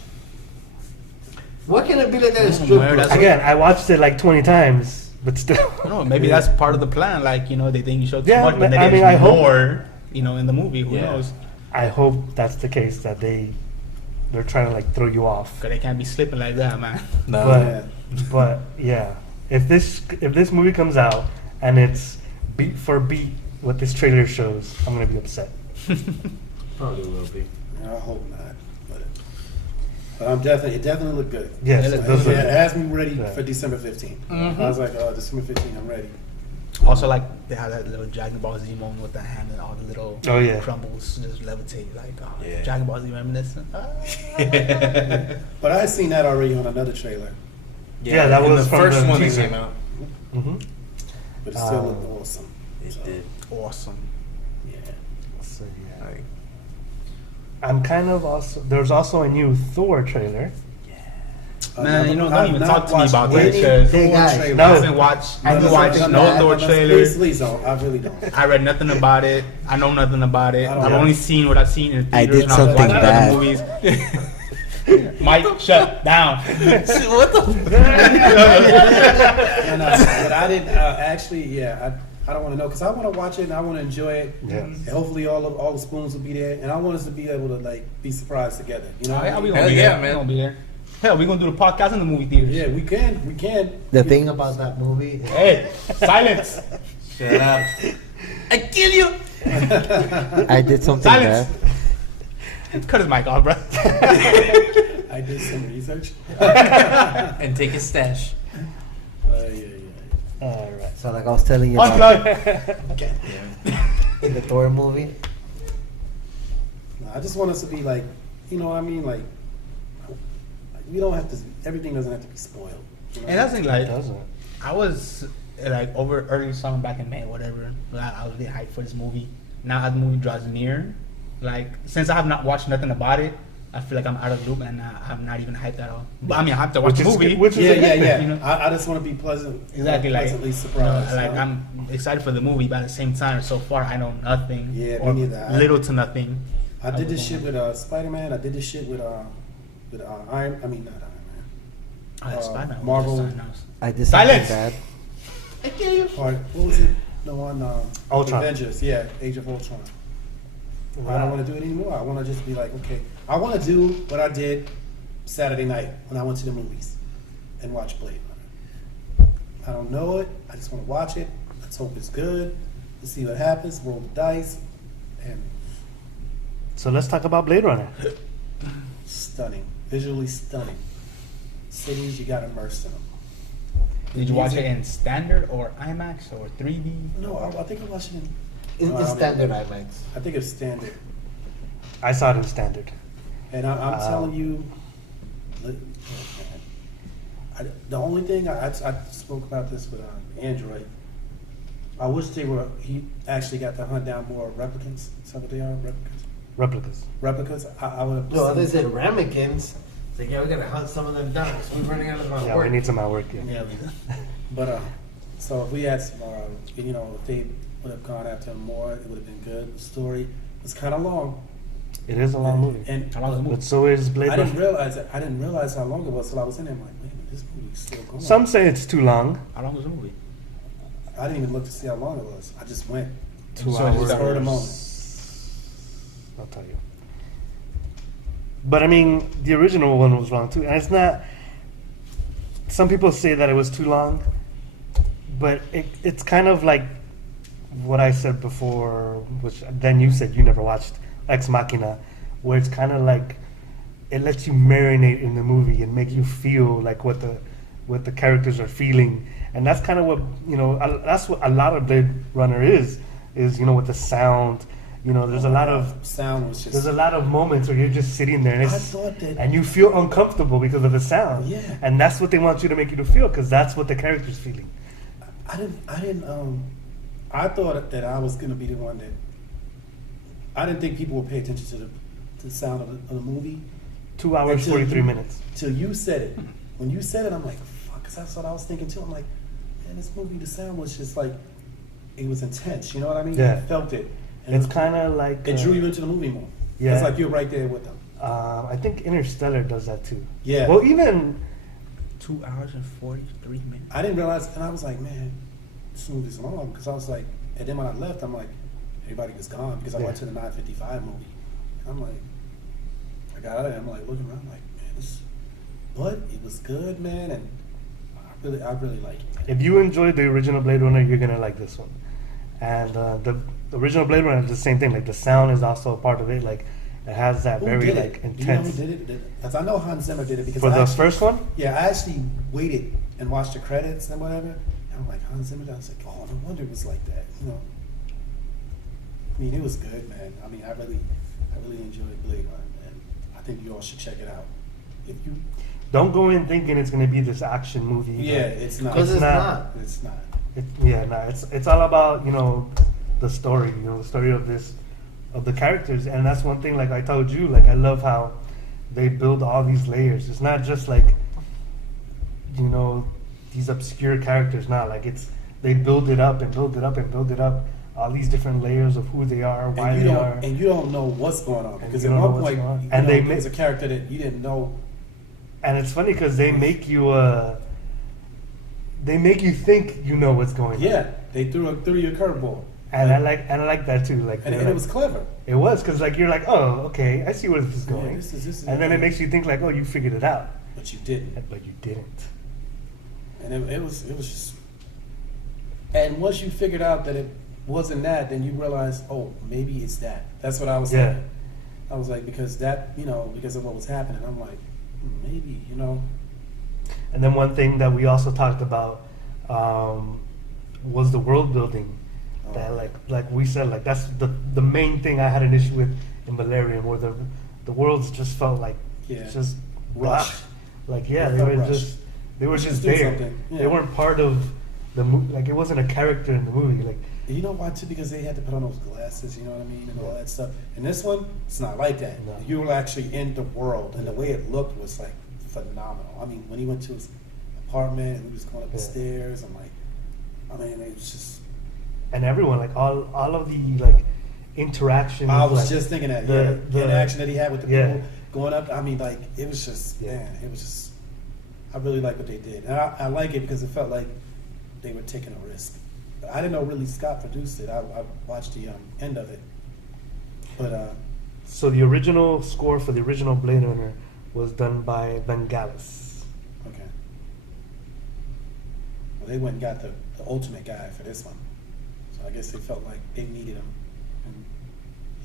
What can it be like that? Strip Well, club? that's- Again, I watched it like 20 times, but still. No, maybe that's part of the plan. Like, you know, they think you show too Yeah, much, but I there's mean, I hope- more, you know, in the movie. Who Yeah. knows? I hope that's the case, that they're trying to like throw you off. Because they can't be slipping like that, man. No. But yeah, if this movie comes out and it's beat for beat what this trailer shows, I'm gonna be upset. Probably will be. I hope not. But it definitely looked good. Yes, Yeah, it it does It look good. has me ready Yeah. for December 15th. Mhm. I was like, oh, December 15th, I'm ready. Also, like, they have that little Dragon Ball Z moment with the hand and all the little Oh, yeah. crumbles just levitate. Like, oh, Yeah. Dragon Ball Z reminiscent. Ah. But I had seen that already on another trailer. Yeah, that in was the from first the one that teaser. came out. Mm-hmm. But it still looked awesome. It So, did. Awesome. Yeah. So yeah, Like, I'm kind of also. There's also a new Thor trailer. Man, you know, I've don't even not talk to me watched about any that because Hey, Thor guys. trailer. No. I haven't watched, I know watched something no bad. Thor trailer. Please don't. I really don't. I read nothing about it. I know nothing about it. I don't I've know. only seen what I've seen in I theaters did and I was something watching bad. other movies. Mike, shut down. What the? And, but I didn't actually. Yeah, I don't want to know because I want to watch it and I want to enjoy it. Yeah. And hopefully all the spoons will be there, and I want us to be able to like be surprised together. You know? Yeah, we Hell gonna be yeah, there. man. We gonna be there. Hell, we gonna do the podcast in the movie theaters. Yeah, we can. The thing about that movie. Hey, silence. shut up. I kill you. I did something Silence. bad. Cut his mic off, bro. I did some research. And take his stash. Yeah. All right. So like I was telling you about Unplug. in the Thor movie. No, I just want us to be like, you know what I mean? Like, we don't have to. Everything doesn't have to be spoiled. You know? And that's the thing, It like, doesn't. I was like over early summer back in May, whatever. I was really hyped for this movie. Now as the movie draws near, like since I have not watched nothing about it, I feel like I'm out of the loop and I'm not even hyped at all. But I mean, I have to watch Which the is movie. good- which is Yeah, a good yeah, thing. yeah. You know? I just want to be Exactly, like, pleasantly you know, surprised. like you know? I'm excited for the movie, but at the same time, so far I know nothing. Yeah, me or neither. little to nothing. I did this was shit on- with Spider-Man. I did this shit with Iron. I mean, not Iron Man. Spider-Man. Marvel. was just I did something Silence! bad. Or what was it? The one Ultron. Avengers. Yeah, Age of Ultron. I don't want to do it anymore. I want to just be like, okay, I want to do what I did Saturday night when I went to the movies and watched Blade Runner. I don't know it. I just want to watch it. Let's hope it's good. Let's see what happens. Roll the dice. And So let's talk about Blade Runner. stunning. Visually stunning. Cities, you got immersed in them. Did you watch it in standard or IMAX or 3D? No, I think I watched it in. It's No, I mean- standard IMAX. I think it's standard. I saw it in standard. And I'm telling you, look, the only thing I spoke about this with Android. I wish he actually got to hunt down more replicants. Is that what they are? Replicas. Replicas. I would have. No, they said ramekins. So yeah, we gotta hunt some of them down. So we're running out of our Yeah, work. we need some outwork. Yeah. Yeah, but so if we had some, you know, if they would have gone after him more, it would have been good. The story was kind of long. It is a long movie. And How long is the movie? But so is Blade I didn't Runner. realize it. I didn't realize how long it was till I was in there. I'm like, wait a minute, this movie's still going. Some say it's too long. How long was the movie? I didn't even look to see how long it was. I just went. 2 So hours. it's Just heard a moment. I'll tell you. But I mean, the original one was long too, and it's not. Some people say that it was too long, but it's kind of like what I said before, which then you said you never watched Ex Machina, where it's kind of like it lets you marinate in the movie and make you feel like what the characters are feeling, and that's kind of what that's what a lot of Blade Runner is with the sound. There's a lot of sound was just. there's a lot of moments where you're just sitting there and, I thought that. and you feel uncomfortable because of the sound. Yeah. And that's what they want you to make you to feel because that's what the character's feeling. I I thought that I was gonna be the one that. I didn't think people would pay attention to the sound of the movie 2 hours, Until 43 you- minutes. till you said it. When you said it, I'm like, fuck, 'cause that's what I was thinking too. I'm like, man, this movie, the sound was just like, it was intense. You know what I mean? Yeah. You felt it. And It's kind of like it drew you into the movie more. yeah. It's like you're right there with them. I think Interstellar does that too. Yeah. Well, even 2 hours and 43 minutes. I didn't realize, and I was like, man, this movie's long. Because I was like, and then when I left, I'm like, everybody was gone because I went to the 9:55 movie. And I'm like, I got out of there. I'm like looking around, I'm like, man, this. But it was good, man, and I really like it. if you enjoyed the original Blade Runner, you're gonna like this one. And the original Blade Runner is the same thing. Like the sound is also a part of it. Like it has that Who very did like it? Do you know intense. who did it? Because I know Hans Zimmer did it because For I the actually, first one, yeah, I actually waited and watched the credits and whatever. And I'm like, Hans Zimmer. I was like, oh, no wonder it was like that. You know. I mean, it was good, man. I mean, I really enjoyed Blade Runner, and I think you all should check it out. If you, don't go in thinking it's gonna be this action movie. yeah, it's not. Because it's not. not. It's not. It's all about the story, the story of the characters, and that's one thing. Like I told you, like I love how they build all these layers. It's not just like these obscure characters. Not like they build it up and build it up and build it up. All these different layers of who they are, why And you they don't, are. and you don't know what's going on And because you at don't know one what's point, going on. you And know, they there's make- a character that you didn't know. And it's funny because they make you think you know what's going on. Yeah, they threw you a curveball, And I like that too. Like and they're it was clever. it was because like you're like, oh, okay, I see where this is Yeah, going. this is And then it makes you think like, oh, you figured it out, But you didn't, but you didn't. and it was just. And once you figured out that it wasn't that, then you realize, oh, maybe it's that. That's what I was Yeah. thinking. I was like, because of what was happening, I'm like, maybe, And then one thing that we also talked about was the world building. That like we said, like that's the main thing I had an issue with in Valerian, where the worlds just felt like Yeah. just Rushed. Like yeah, It they felt were rushed. just do there. something. They Yeah. weren't part of the movie. Like it wasn't a character in the movie. Like You know why too? Because they had to put on those glasses, you know what I mean, and all that stuff. And this one, it's not like that. No. You were actually in the world, and the way it looked was like phenomenal. I mean, when he went to his apartment and he was going up the Yeah. stairs, I'm like, I mean, it was just. and everyone like all of the like interaction. I with, was like, just thinking that the interaction that he had with the yeah. people going up. I mean, like it was just man, it was just. I really like what they did, and I like it because it felt like they were taking a risk. But I didn't know Ridley Scott produced it. I watched the end of it, but So the original score for the original Blade Runner was done by Vangelis. okay. Well, they went and got the ultimate guy for this one, so I guess they felt like they needed him, and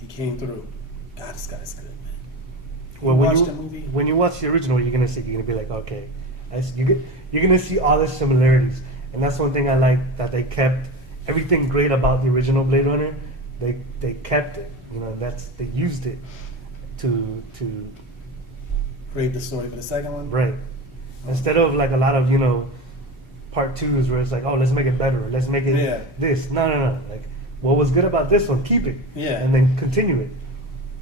he came through. God, this guy's good, man. Well, You when watched you, the movie? when you watch the original, you're gonna be like, okay, you're gonna see all the similarities, and that's one thing I like, that they kept everything great about the original Blade Runner. They kept it, they used it to Create the story for the second one. right, instead of like a lot of part twos where it's like, oh, let's make it better, let's make it Yeah. this. No, like what was good about this one, keep it, Yeah. and then continue it.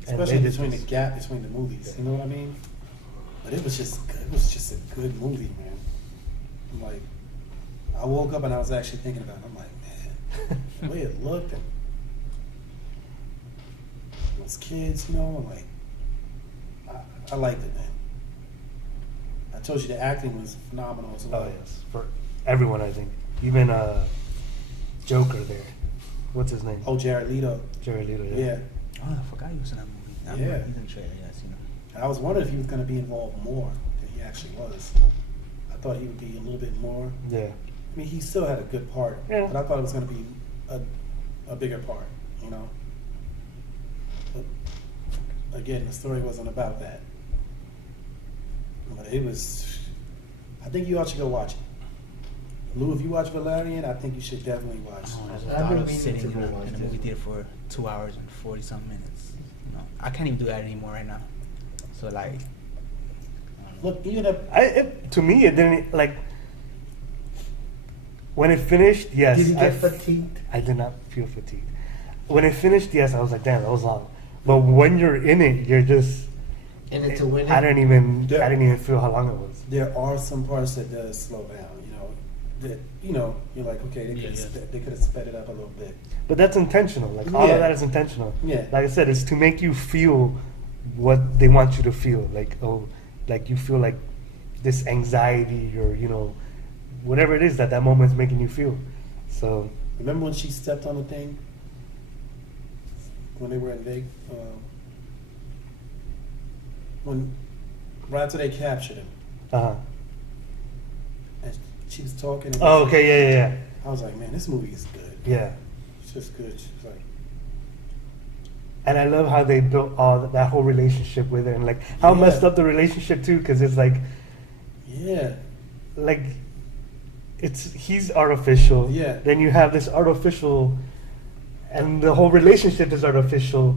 And Especially they did between the this. gap between the movies, you know what I mean? But it was just good. It was just a good movie, man. I'm like, I woke up and I was actually thinking about it. I'm like, man, the way it looked and those kids, I'm like, I liked it, man. I told you the acting was phenomenal as well. Oh yes, for everyone, I think. Even Joker there. What's his name? Oh, Jared Leto. Jared Leto. Yeah. Oh, I forgot he was in that movie. Yeah. He's in the trailer, yes, And I was wondering if he was going to be involved more than he actually was. I thought he would be a little bit more. Yeah. I mean, he still had a good part, Yeah. but I thought it was going to be a bigger part, But again, the story wasn't about that. But it was. I think you all should go watch it. Lou, if you watch Valerian, I think you should definitely watch. Oh, I just I've thought been of meaning sitting to in go a watch movie this. theater for 2 hours and 40-some minutes. I can't even do that anymore right now. So like, I don't know. Look, even if To me, it didn't like. When it finished, yes. Did you get fatigued? I did not feel fatigued. When it finished, yes, I was like, damn, that was long. But when you're in it, you're just. And then to win I it? didn't even. Yeah. I didn't even feel how long it was. there are some parts that does slow down, that you're like, okay, they could Yeah, they could have sped it up a little bit. But that's intentional. Like all Yeah. of that is intentional. Yeah. Like I said, it's to make you feel what they want you to feel. Like like you feel like this anxiety or whatever it is that moment's making you feel. So Remember when she stepped on the thing when they were in Vegas? When right after they captured him, and she was talking. And oh, okay, yeah. I was like, man, this movie is good. Yeah. It's just good. She's like, And I love how they built all that whole relationship with her, and like how Yeah. messed up the relationship too, because it's like yeah, he's artificial. Yeah. Then you have this artificial, and the whole relationship is artificial,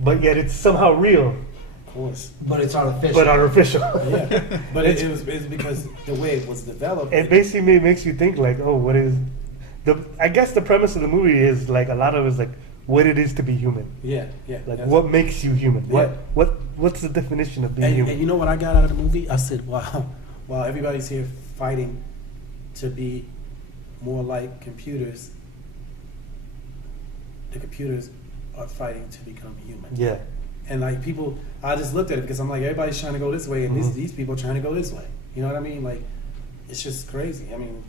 but yet it's somehow real, of course. But it's artificial. but artificial. Yeah, but it's because the way it was developed. It basically makes you think like, oh, what is I guess the premise of the movie is like a lot of it is like what it is to be human. Yeah. Like that's- what makes you human? Yeah. What's the definition of being And, human? and you know what I got out of the movie? I said, wow, while everybody's here fighting to be more like computers, the computers are fighting to become human. Yeah. And like people, I just looked at it because I'm like, everybody's trying to go this way, and Mhm. these people are trying to go this way. You know what I mean? Like, it's just crazy. I mean,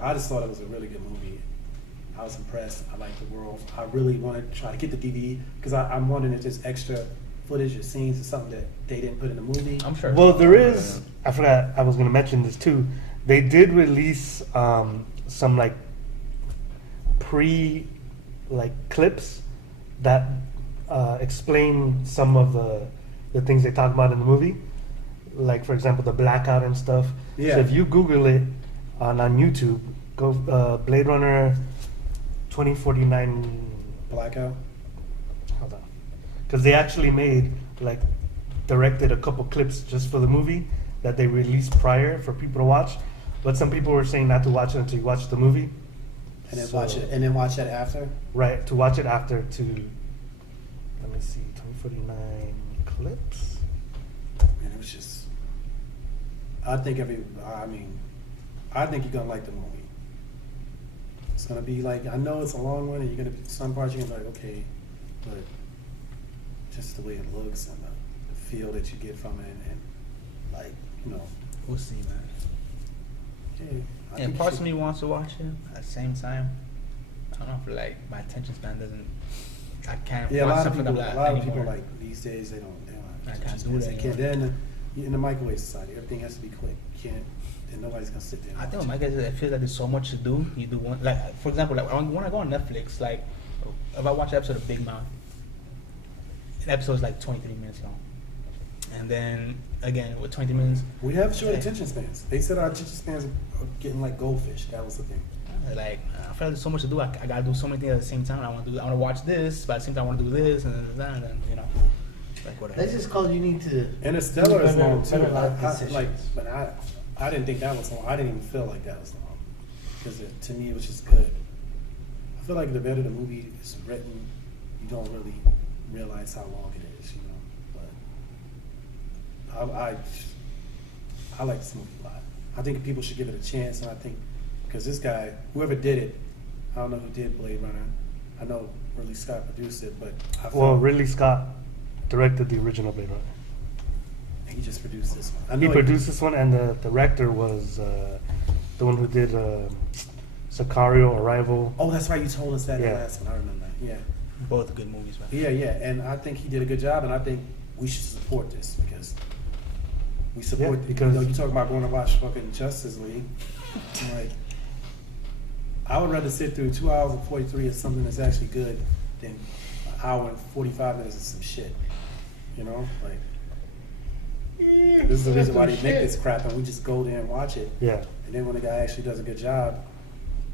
I just thought it was a really good movie. I was impressed. I liked the world. I really want to try to get the DVD because I'm wondering if there's extra footage or scenes or something that they didn't put in the movie. I'm sure. Well, there is. I forgot. I was going to mention this too. They did release some like clips that explain some of the things they talk about in the movie. Like for example, the blackout and stuff. Yeah. So if you Google it on YouTube, go Blade Runner 2049. Blackout. Hold on, because they actually directed a couple clips just for the movie that they released prior for people to watch. But some people were saying not to watch it until you watch the movie. And then So- watch it. And then watch that after. Right, to watch it after to, let me see, 2049 clips. And it was just. I think you're gonna like the movie. It's gonna be like, I know it's a long one, and you're gonna some parts you're gonna be like, okay, but just the way it looks and the feel that you get from it, and like We'll see, man. yeah. I And think parts you of me wants to watch it at the same time. I don't know, I feel like my attention span doesn't. I can't Yeah, a watch lot of something people. of A that lot of anymore. people like these days they don't I have can't do attention that spans. They can't. anymore. They're in the microwave society. Everything has to be quick. You can't. And nobody's gonna sit there. And I think watch my guess is it feels like there's so much to do. You do one, like for example, like when I go on Netflix, like if I watch an episode of Big Mouth, an episode is like 23 minutes long, and then again with 20 minutes, We have short Yeah. attention spans. They said our attention spans are getting like goldfish. That was the thing. like I feel like there's so much to do. I gotta do so many things at the same time. I want to watch this, but at the same time I want to do this and that, and then like whatever. That's just called you need to. Interstellar is better- long too. better life But I didn't think that was long. I didn't even feel like that was long because to me it was just good. I feel like the better the movie is written, you don't really realize how long it is, But I like this movie a lot. I think people should give it a chance, and I think because this guy, whoever did it, I don't know who did Blade Runner. I know Ridley Scott produced it, but I Well, felt Ridley Scott directed the original Blade Runner. he just produced this one. I He know produced this one, and the director was the one who did Sicario, Arrival. Oh, that's right. You told us that in the Yeah. last one. I remember that. Yeah. Both good movies, man. Yeah. And I think he did a good job, and I think we should support this because we support. Yeah, because- you talk about going to watch fucking Justice League. Like, I would rather sit through 2 hours and 43 of something that's actually good than an hour and 45 minutes of some shit. Like this is the reason why they make this crap, and we just go there and watch it. Yeah. And then when the guy actually does a good job,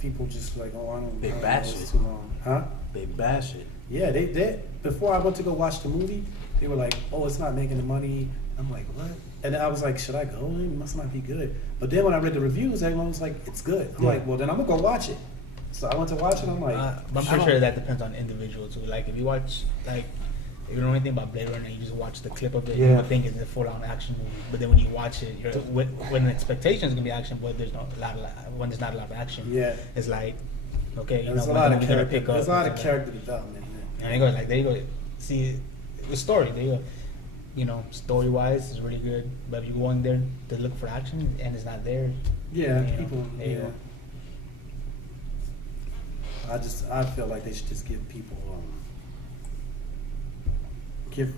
people just like, oh, I don't They know, bash it's it. too long, huh? They bash it. Yeah, they before I went to go watch the movie, they were like, "Oh, it's not making the money." I'm like, "What?" And I was like, "Should I go? It must not be good." But then when I read the reviews, everyone was like, "It's good." I'm Yeah. like, "Well, then I'm gonna go watch it." So I went to watch it. I'm like, But I'm I pretty don't- sure that depends on individual too. Like if you watch like if you don't know anything about Blade Runner, you just watch the clip of it, you Yeah. would think it's a full-on action movie. But then when you watch it, you're with an expectation it's gonna be action, but there's not a lot when there's not a lot of action. Yeah. It's like, okay, you There's know, a when lot the of movie gonna character. pick up. There's a lot of and stuff character development. like- And they go like, there you go. See, the story, there you go. You know, story-wise, is really good. But if you go in there to look for action and it's not there, Yeah, you know, people. there you Yeah. go. I feel like they should just give people, give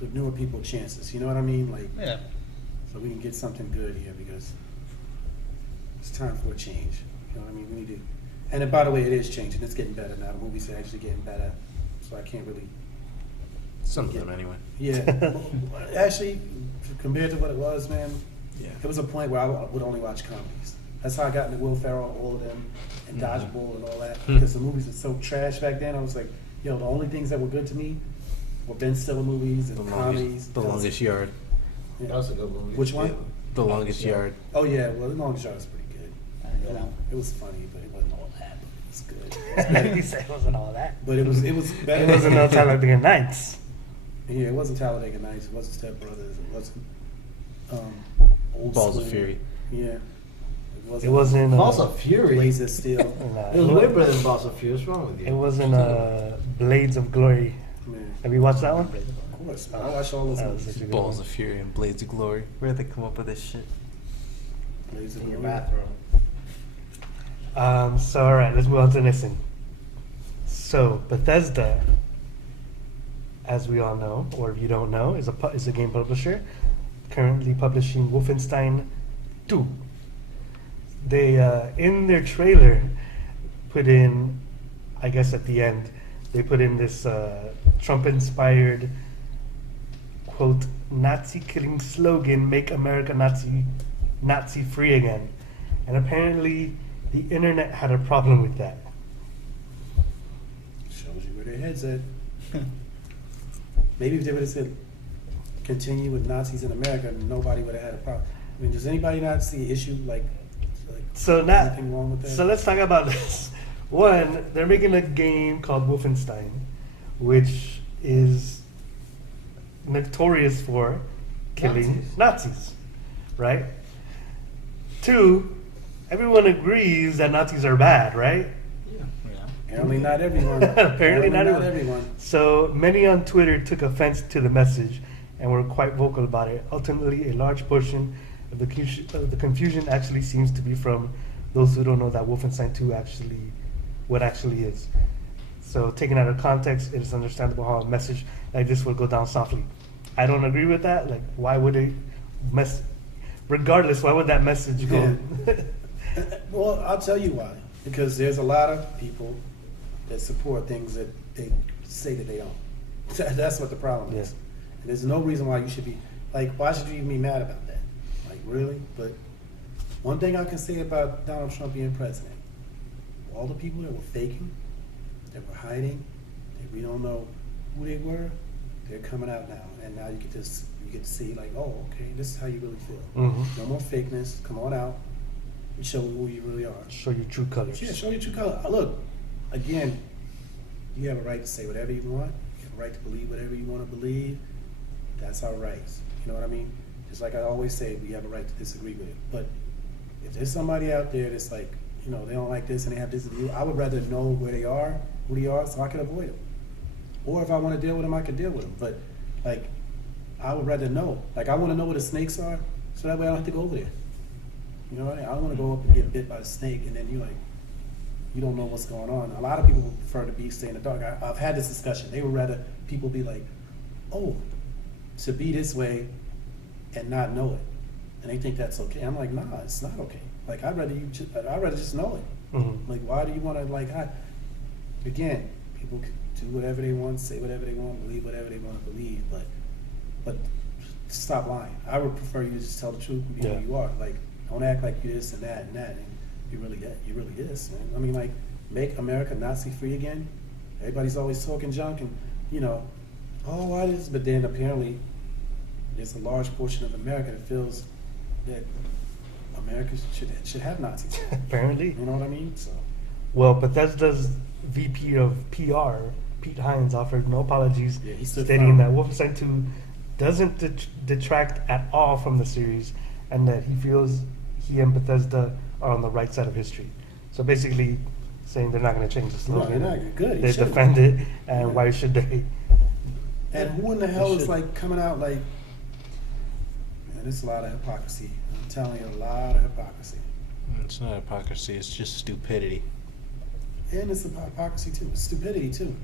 the newer people chances. You know what I mean? Like, Yeah. so we can get something good here because it's time for a change. You know what I mean? We need to. And then, by the way, it is changing. It's getting better now. The movies are actually getting better. So I can't really. Some of them, anyway. Yeah. Actually, compared to what it was, man, Yeah. it was a point where I would only watch comedies. That's how I got into Will Ferrell, all of them, and Mhm. Dodgeball and all that. Hmm. Because the movies were so trash back then. I was like, yo, the only things that were good to me were Ben Stiller movies and comedies. The Longest Yard. Yeah. That was a good movie. Which one? Yeah, The Longest Yard. Oh yeah, well, The Longest Yard was pretty good. I didn't know that one. It was funny, but it wasn't all that. But it was good. You said it wasn't all that. But it was better. It wasn't no Talladega Nights. Yeah, it wasn't Talladega Nights. It wasn't Step Brothers. It wasn't Old Balls of School. Fury. Yeah. It wasn't. Balls of Fury. Blaze of Steel. Nah, It was way better than Balls of Fury. What's wrong with you? It wasn't Blades of Glory. Man, Have you watched that one? of course. I watched all those That was movies. such a good Balls one. of Fury and Blades of Glory. Where did they come up with this shit? Blaze of In your Glory. bathroom. So all right, let's move on to the next thing. So Bethesda, as we all know, or if you don't know, is a game publisher currently publishing Wolfenstein 2. They in their trailer put in, I guess at the end, they put in this Trump-inspired quote Nazi killing slogan, "Make America Nazi free again," and apparently the internet had a problem with that. Shows you where their head's at. Maybe if they would have said, continue with Nazis in America, nobody would have had a problem. I mean, does anybody not see an issue like So now, anything wrong with that? so let's talk about this. One, they're making a game called Wolfenstein, which is notorious for killing Nazis, right? Two, everyone agrees that Nazis are bad, right? Yeah. Apparently not everyone. Apparently not everyone. everyone. So many on Twitter took offense to the message and were quite vocal about it. Ultimately, a large portion of the confusion actually seems to be from those who don't know that Wolfenstein 2 what actually is. So taken out of context, it is understandable how a message like this would go down softly. I don't agree with that. Like, why would it regardless, why would that message go? Well, I'll tell you why. Because there's a lot of people that support things that they say that they don't. That's what the problem is. And there's no reason why you should be, like, why should you even be mad about that? Like, really? But one thing I can say about Donald Trump being president, all the people that were faking, that were hiding, that we don't know who they were, they're coming out now. And now you get to see, like, oh, okay, this is how you really feel. Mhm. No more fakeness. Come on out and show who you really are. Show your true colors. Yeah, show your true color. Look, again, you have a right to say whatever you want. You have a right to believe whatever you want to believe. That's our rights. You know what I mean? Just like I always say, we have a right to disagree with it. But if there's somebody out there that's like, you know, they don't like this and they have this view, I would rather know where they are, who they are, so I can avoid them. Or if I want to deal with them, I can deal with them. But, like, I would rather know. Like, I want to know where the snakes are, so that way I don't have to go over there. You know what I mean? I don't want to go up and get bit by a snake, and then you don't know what's going on. A lot of people would prefer to stay in the dark. I've had this discussion. They would rather people be like, oh, to be this way and not know it. And they think that's okay. I'm like, nah, it's not okay. Like, I'd rather just know it. Mhm. Like, why do you want to, like, again, people can do whatever they want, say whatever they want, believe whatever they want to believe, but stop lying. I would prefer you to just tell the truth and be Yeah. who you are. Like, don't act like you're this and that, and you really that. You really this, man. I mean, like, make America Nazi free again. Everybody's always talking junk and, you know, oh, why this? But then apparently there's a large portion of America that feels that America should have Nazis. Apparently. You know what I mean? So Well, Bethesda's VP of PR Pete Hines offered no apologies, Yeah, he stood stating firm. that Wolfenstein 2 doesn't detract at all from the series, and that he feels he and Bethesda are on the right side of history. So basically, saying they're not going to change the No, slogan. they're not good. They He shouldn't. defend it, and Yeah. why should they? And who in the hell is should. like coming out like? Man, there's a lot of hypocrisy. I'm telling you, a lot of hypocrisy. It's not hypocrisy, it's just stupidity. And it's hypocrisy too. It's stupidity too.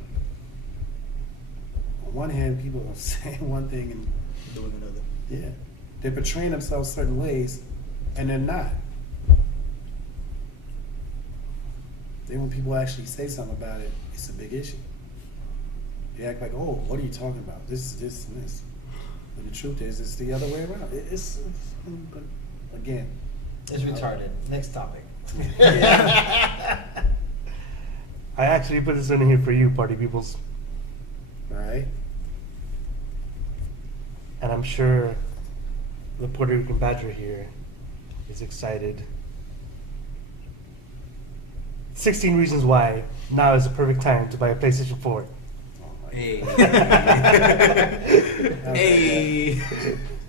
On one hand, people are saying one thing and Doing another. yeah, they're portraying themselves certain ways, and they're not. Then when people actually say something about it, it's a big issue. They act like, "Oh, what are you talking about? This, and this." But the truth is, it's the other way around. But again, It's retarded. Next topic. I actually put this in here for you, party peoples, all right. and I'm sure the Puerto Rican Badger here is excited. 16 reasons why now is the perfect time to buy a PlayStation 4. Oh my Hey. God. Hey.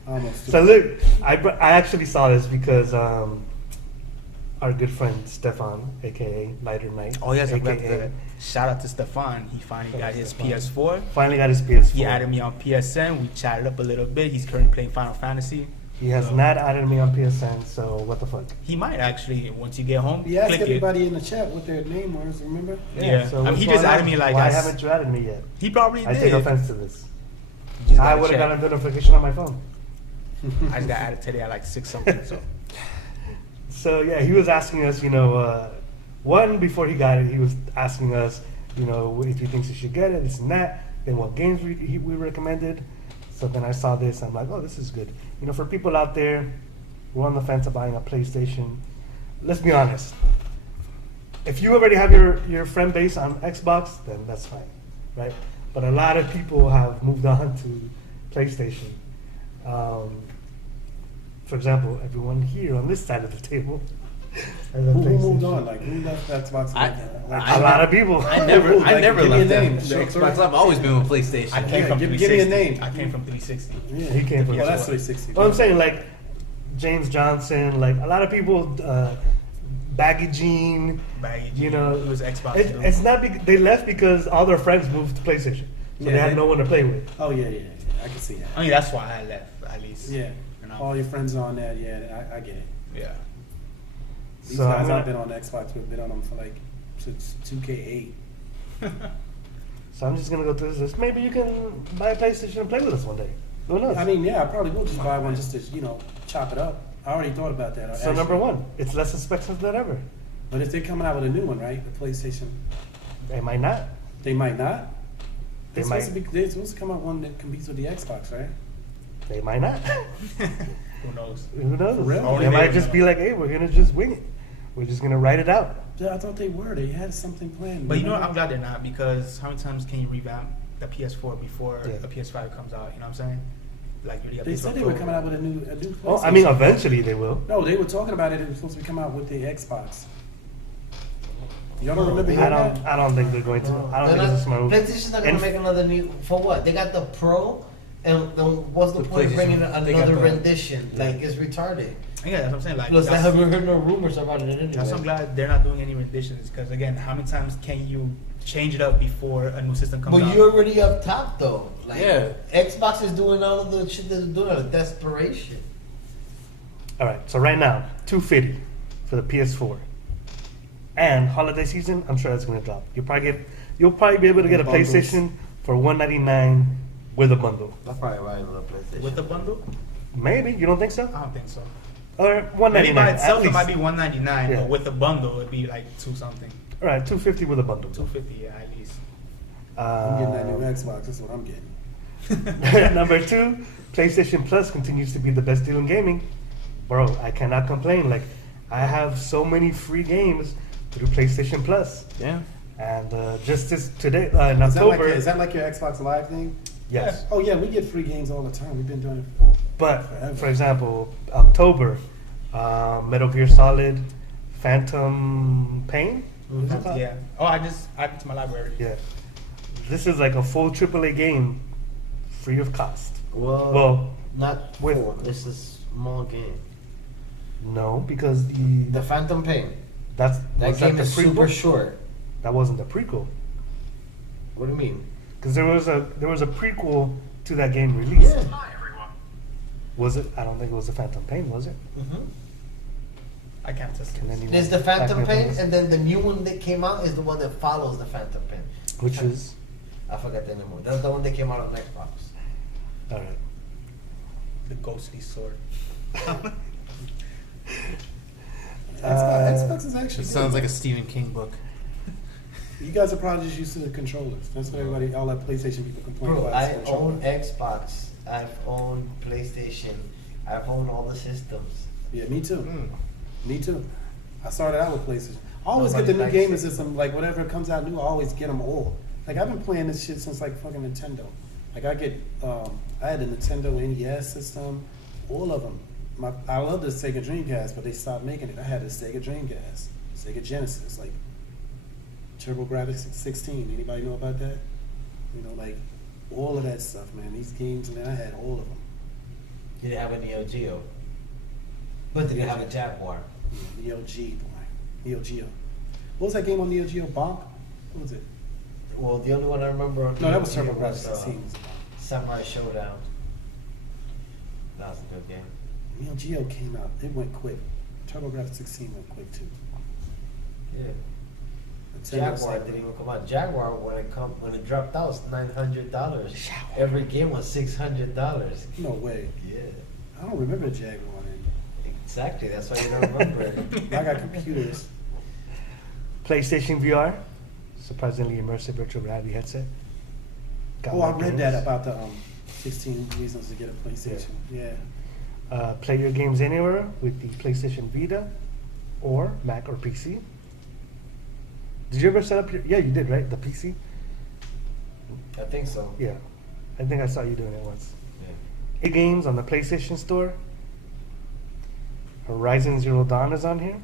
Almost. So look, I actually saw this because our good friend Stefan, aka Lighter Knight, Oh yes, I forgot aka to shout out to Stefan. He finally got his PS4. finally got his PS4. He added me on PSN. We chatted up a little bit. He's currently playing Final Fantasy. He has So- not added me on PSN, so what the fuck? He might actually once you get home. He asked click everybody in the chat what their name was. Remember? Yeah. So I mean, what's he just going added on? me like Why us. haven't you added me yet? it. He probably I did. take offense to this. You just I gotta would have check. got a notification on my phone. I just got added today at like 6 something. So So yeah, he was asking us, one before he got it, he was asking us, if he thinks he should get it, this and that, then what games we recommended. So then I saw this, I'm like, oh, this is good. For people out there who are on the fence of buying a PlayStation, let's be honest. If you already have your friend base on Xbox, then that's fine, right? But a lot of people have moved on to PlayStation. For example, everyone here on this side of the table. has a Who moved PlayStation. on? Like who left Xbox? A lot of people. I never Who? Like, left give me a that. name. The Sure, Xbox. sure. I've always been with PlayStation. I came Yeah, from give me a 360. name. I came from 360. Yeah, He came from Well, that's PS4. 360. Well, I'm saying, like, James Johnson, like, a lot of people, Baggy Jean, Baggage. you know, it was Xbox. it, too. it's not, they left because all their friends moved to PlayStation. So Yeah, they had they- no one to play with. Oh yeah. I can see that. I mean, that's why I left at least. Yeah. You know? All your friends are on that. Yeah, I get it. Yeah. These So I'm guys gonna- I've been on Xbox. We've been on them for like since 2K8. So I'm just going to go through this. Maybe you can buy a PlayStation and play with us one day. Who knows? I mean, yeah, I probably will just buy one just to chop it up. I already thought about that. so number one, it's less expensive than ever. But if they're coming out with a new one, right? The PlayStation, They might not. they might not. They They're supposed to come out one that competes with the Xbox, right? They might not. Who knows? Who knows? For real? They Only might they just know. be like, hey, we're going to just wing it. We're just going to write it out. Yeah, I thought they were. They had something planned. But you know what? remember? I'm glad they're not because how many times can you revamp the PS4 before Yeah. the PS5 comes out? You know what I'm saying? Like you already have They PS4 said they were Pro. coming out with a new PlayStation. Oh, I mean, eventually they will. No, they were talking about it. It was supposed to be coming out with the Xbox. Y'all don't remember I hearing don't. that? I don't think they're going to. I don't They're think it's a smart move. PlayStation's not gonna And- make another new. For what? They got the Pro, and then what's the The point of bringing PlayStation, they got another the- rendition? Like it's retarded. Yeah, that's what I'm saying. Like Plus, I that's, haven't heard no rumors about it anyway. that's why I'm glad they're not doing any renditions because again, how many times can you change it up before a new system comes But out? you're already up top though. Like, Yeah. Xbox is doing all of the shit that they're doing out of desperation. All right. So right now, $250 for the PS4, and holiday season. I'm sure that's going to drop. You'll probably be able to get a Bundles. PlayStation for $199 with a bundle. That's probably why I love PlayStation. With the bundle? Maybe you don't think so? I don't think so. Or Maybe $199 by at itself it least. might be $199, Yeah. but with the bundle it'd be like two something, All right, $250 with a bundle. $250 yeah at least. I'm getting that new Um, Xbox. That's what I'm getting. Number 2, PlayStation Plus continues to be the best deal in gaming. Bro, I cannot complain. Like, I have so many free games through PlayStation Plus. Yeah. And just today, in Is that, October. is that like your Xbox Live thing? Yes. Oh yeah, we get free games all the time. We've been doing it. But, Forever. for example, October, Metal Gear Solid, Phantom Pain? Is it called? Yeah. Oh, I added it to my library. Yeah. This is like a full AAA game, free of cost. Well, not with- full. This is small game. No, because The Phantom Pain. that Game the is prequel? super short. That wasn't the prequel. What do you mean? Because there was a prequel to that game released. Yeah. Was it? I don't think it was the Phantom Pain, was it? I can't test Can this. anyone There's the back Phantom me up on Pain, this? and then the new one that came out is the one that follows the Phantom Pain. Which is I forgot the name of it. That's the one that came out on Xbox. all right. The ghostly sword. Xbox is actually. It good, sounds like man. a Stephen King book. You guys are probably just used to the controllers. That's what everybody, all that PlayStation people complain Bro, about. I is own controllers. Xbox. I've owned PlayStation. I've owned all the systems. Yeah, me too. Hmm. Me too. I started out with PlayStation. I always Nobody get the new likes gaming it. system, like whatever comes out new, I always get them all. Like I've been playing this shit since like fucking Nintendo. Like I had a Nintendo NES system, all of them. I love the Sega Dreamcast, but they stopped making it. I had a Sega Dreamcast, Sega Genesis, like TurboGrafx 16. Anybody know about that? You know, like all of that stuff, man. These games, man, I had all of them. Did it have a Neo Geo? But did it have a Jaguar? Neo Geo, boy. Neo Geo. What was that game on Neo Geo? Bonk? What was it? Well, the only one I remember on No, that Neo was Geo TurboGrafx was, 16. Samurai Showdown. That was a good game. Neo Geo came out. It went quick. TurboGrafx 16 went quick too. Yeah. Nintendo Jaguar said- didn't even come out. Jaguar when it dropped out was $900. Every game was $600. No way. Yeah. I don't remember the Jaguar then. Exactly. That's why you don't remember it. I got computers. PlayStation VR, surprisingly immersive virtual reality headset. Got Oh, I more read games. that about the 16 reasons to get a PlayStation. Yeah. Play your games anywhere with the PlayStation Vita or Mac or PC. Did you ever set up your? Yeah, you did, right? The PC. I think so. Yeah, I think I saw you doing it once. Yeah. 8 games on the PlayStation Store. Horizon Zero Dawn is on here.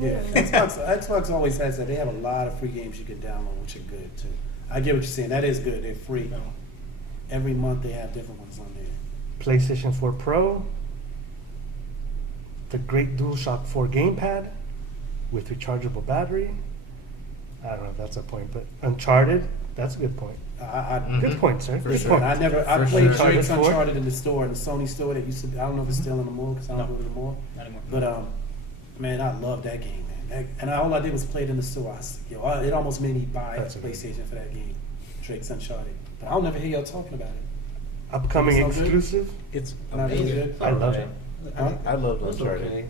Yeah. Xbox always has that. They have a lot of free games you can download, which are good too. I get what you're saying. That is good. They're free. Every month they have different ones on there. PlayStation 4 Pro. The Great DualShock 4 Gamepad with rechargeable battery. I don't know if that's a point, but Uncharted, that's a good point. Good point, sir. For Good sure. point. I For played sure. Drake's Uncharted 4. Uncharted in the store, in the Sony store that used to. I don't know if it's still in the mall because I don't No. go to the mall. Not anymore. But man, I love that game, man. And all I did was play it in the store. It almost made me buy a That's a good PlayStation for that game, Drake's Uncharted. But I'll never hear y'all talking about it. Upcoming Sounds good? exclusive. It's Not really amazing. good. I love it. Huh? I loved It's Uncharted. okay.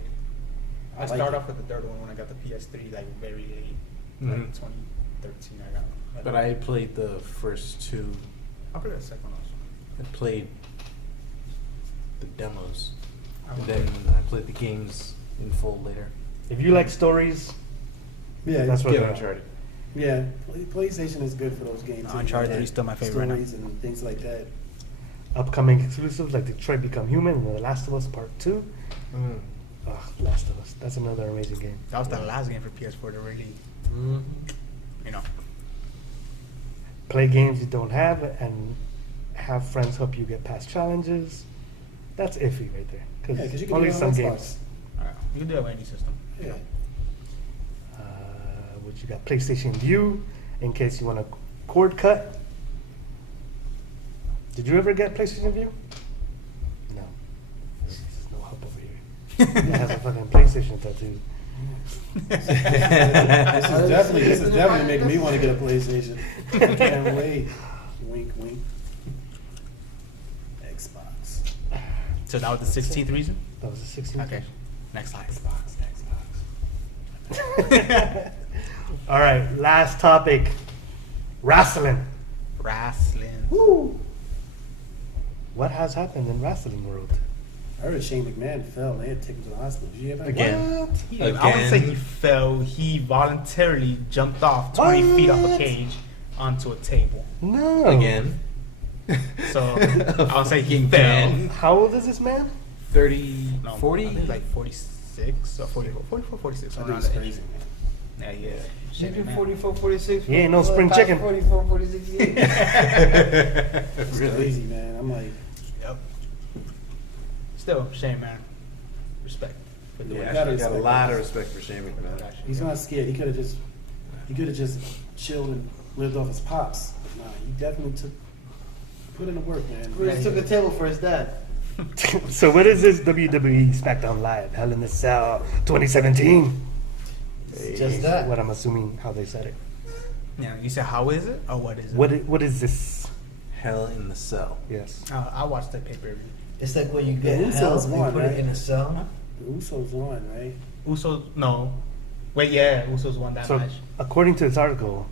I like started it. off with the third one when I got the PS3, like very late, Mhm. like 2013. I got one. But I played the first two. I'll play the second one also. I played the demos. I And won't then play- I played the games in full later. If you like stories, Yeah, that's what Get they're at. Uncharted. yeah. PlayStation is good for those games. Uncharted Like is still my favorite right now. Stories and things like that. Upcoming exclusives like Detroit Become Human and The Last of Us Part 2. Last of Us. That's another amazing game. That was the last game for PS4 to really, Mhm. you know. Play games you don't have and have friends help you get past challenges. That's iffy right there. Yeah, because you can only do it some on games. Xbox. Alright, you can do it with any system. Yeah. What you got? PlayStation View in case you want to cord cut. Did you ever get PlayStation View? No. There's no help over here. It has a fucking PlayStation tattoo. This is definitely making me want to get a PlayStation. I can't wait. Wink, wink. Xbox. So that was the 16th reason? That was the 16th. Okay. Next slide. All right, last topic. Wrestling. Wrestling. Woo! What has happened in wrestling world? I heard Shane McMahon fell. They had to take him to the hospital. Did you hear about Again. What? I wouldn't say he fell. He voluntarily jumped off 20 feet off a What? cage onto a table. No. Again. So I would say he Again. fell. How old is this man? 30, No, 40? I think like 46 or 44, 46. That around dude's that crazy, age. man. Yeah. Chicken 44, 46. He ain't no spring past chicken. 44, 46 years. It's crazy, man. I'm like, Yep. Still, shame, man. Respect for doing Yeah, that. I I got a respect lot that. of respect for Shaming, man. he's not scared. He could have just chilled and lived off his pops. But nah, he definitely put in the work, man. We just took a table for his dad. So what is this WWE SmackDown Live Hell in a Cell 2017? Just that. What I'm assuming how they said it. Yeah, you said how is it or what is it? What is this? Hell in the Cell. Yes. I watched the pay-per-view. It's like when you The get Usos hell, you won, put right? it in a cell. The Usos won, right? Usos, no. Wait, yeah, Usos won that So match. according to this article,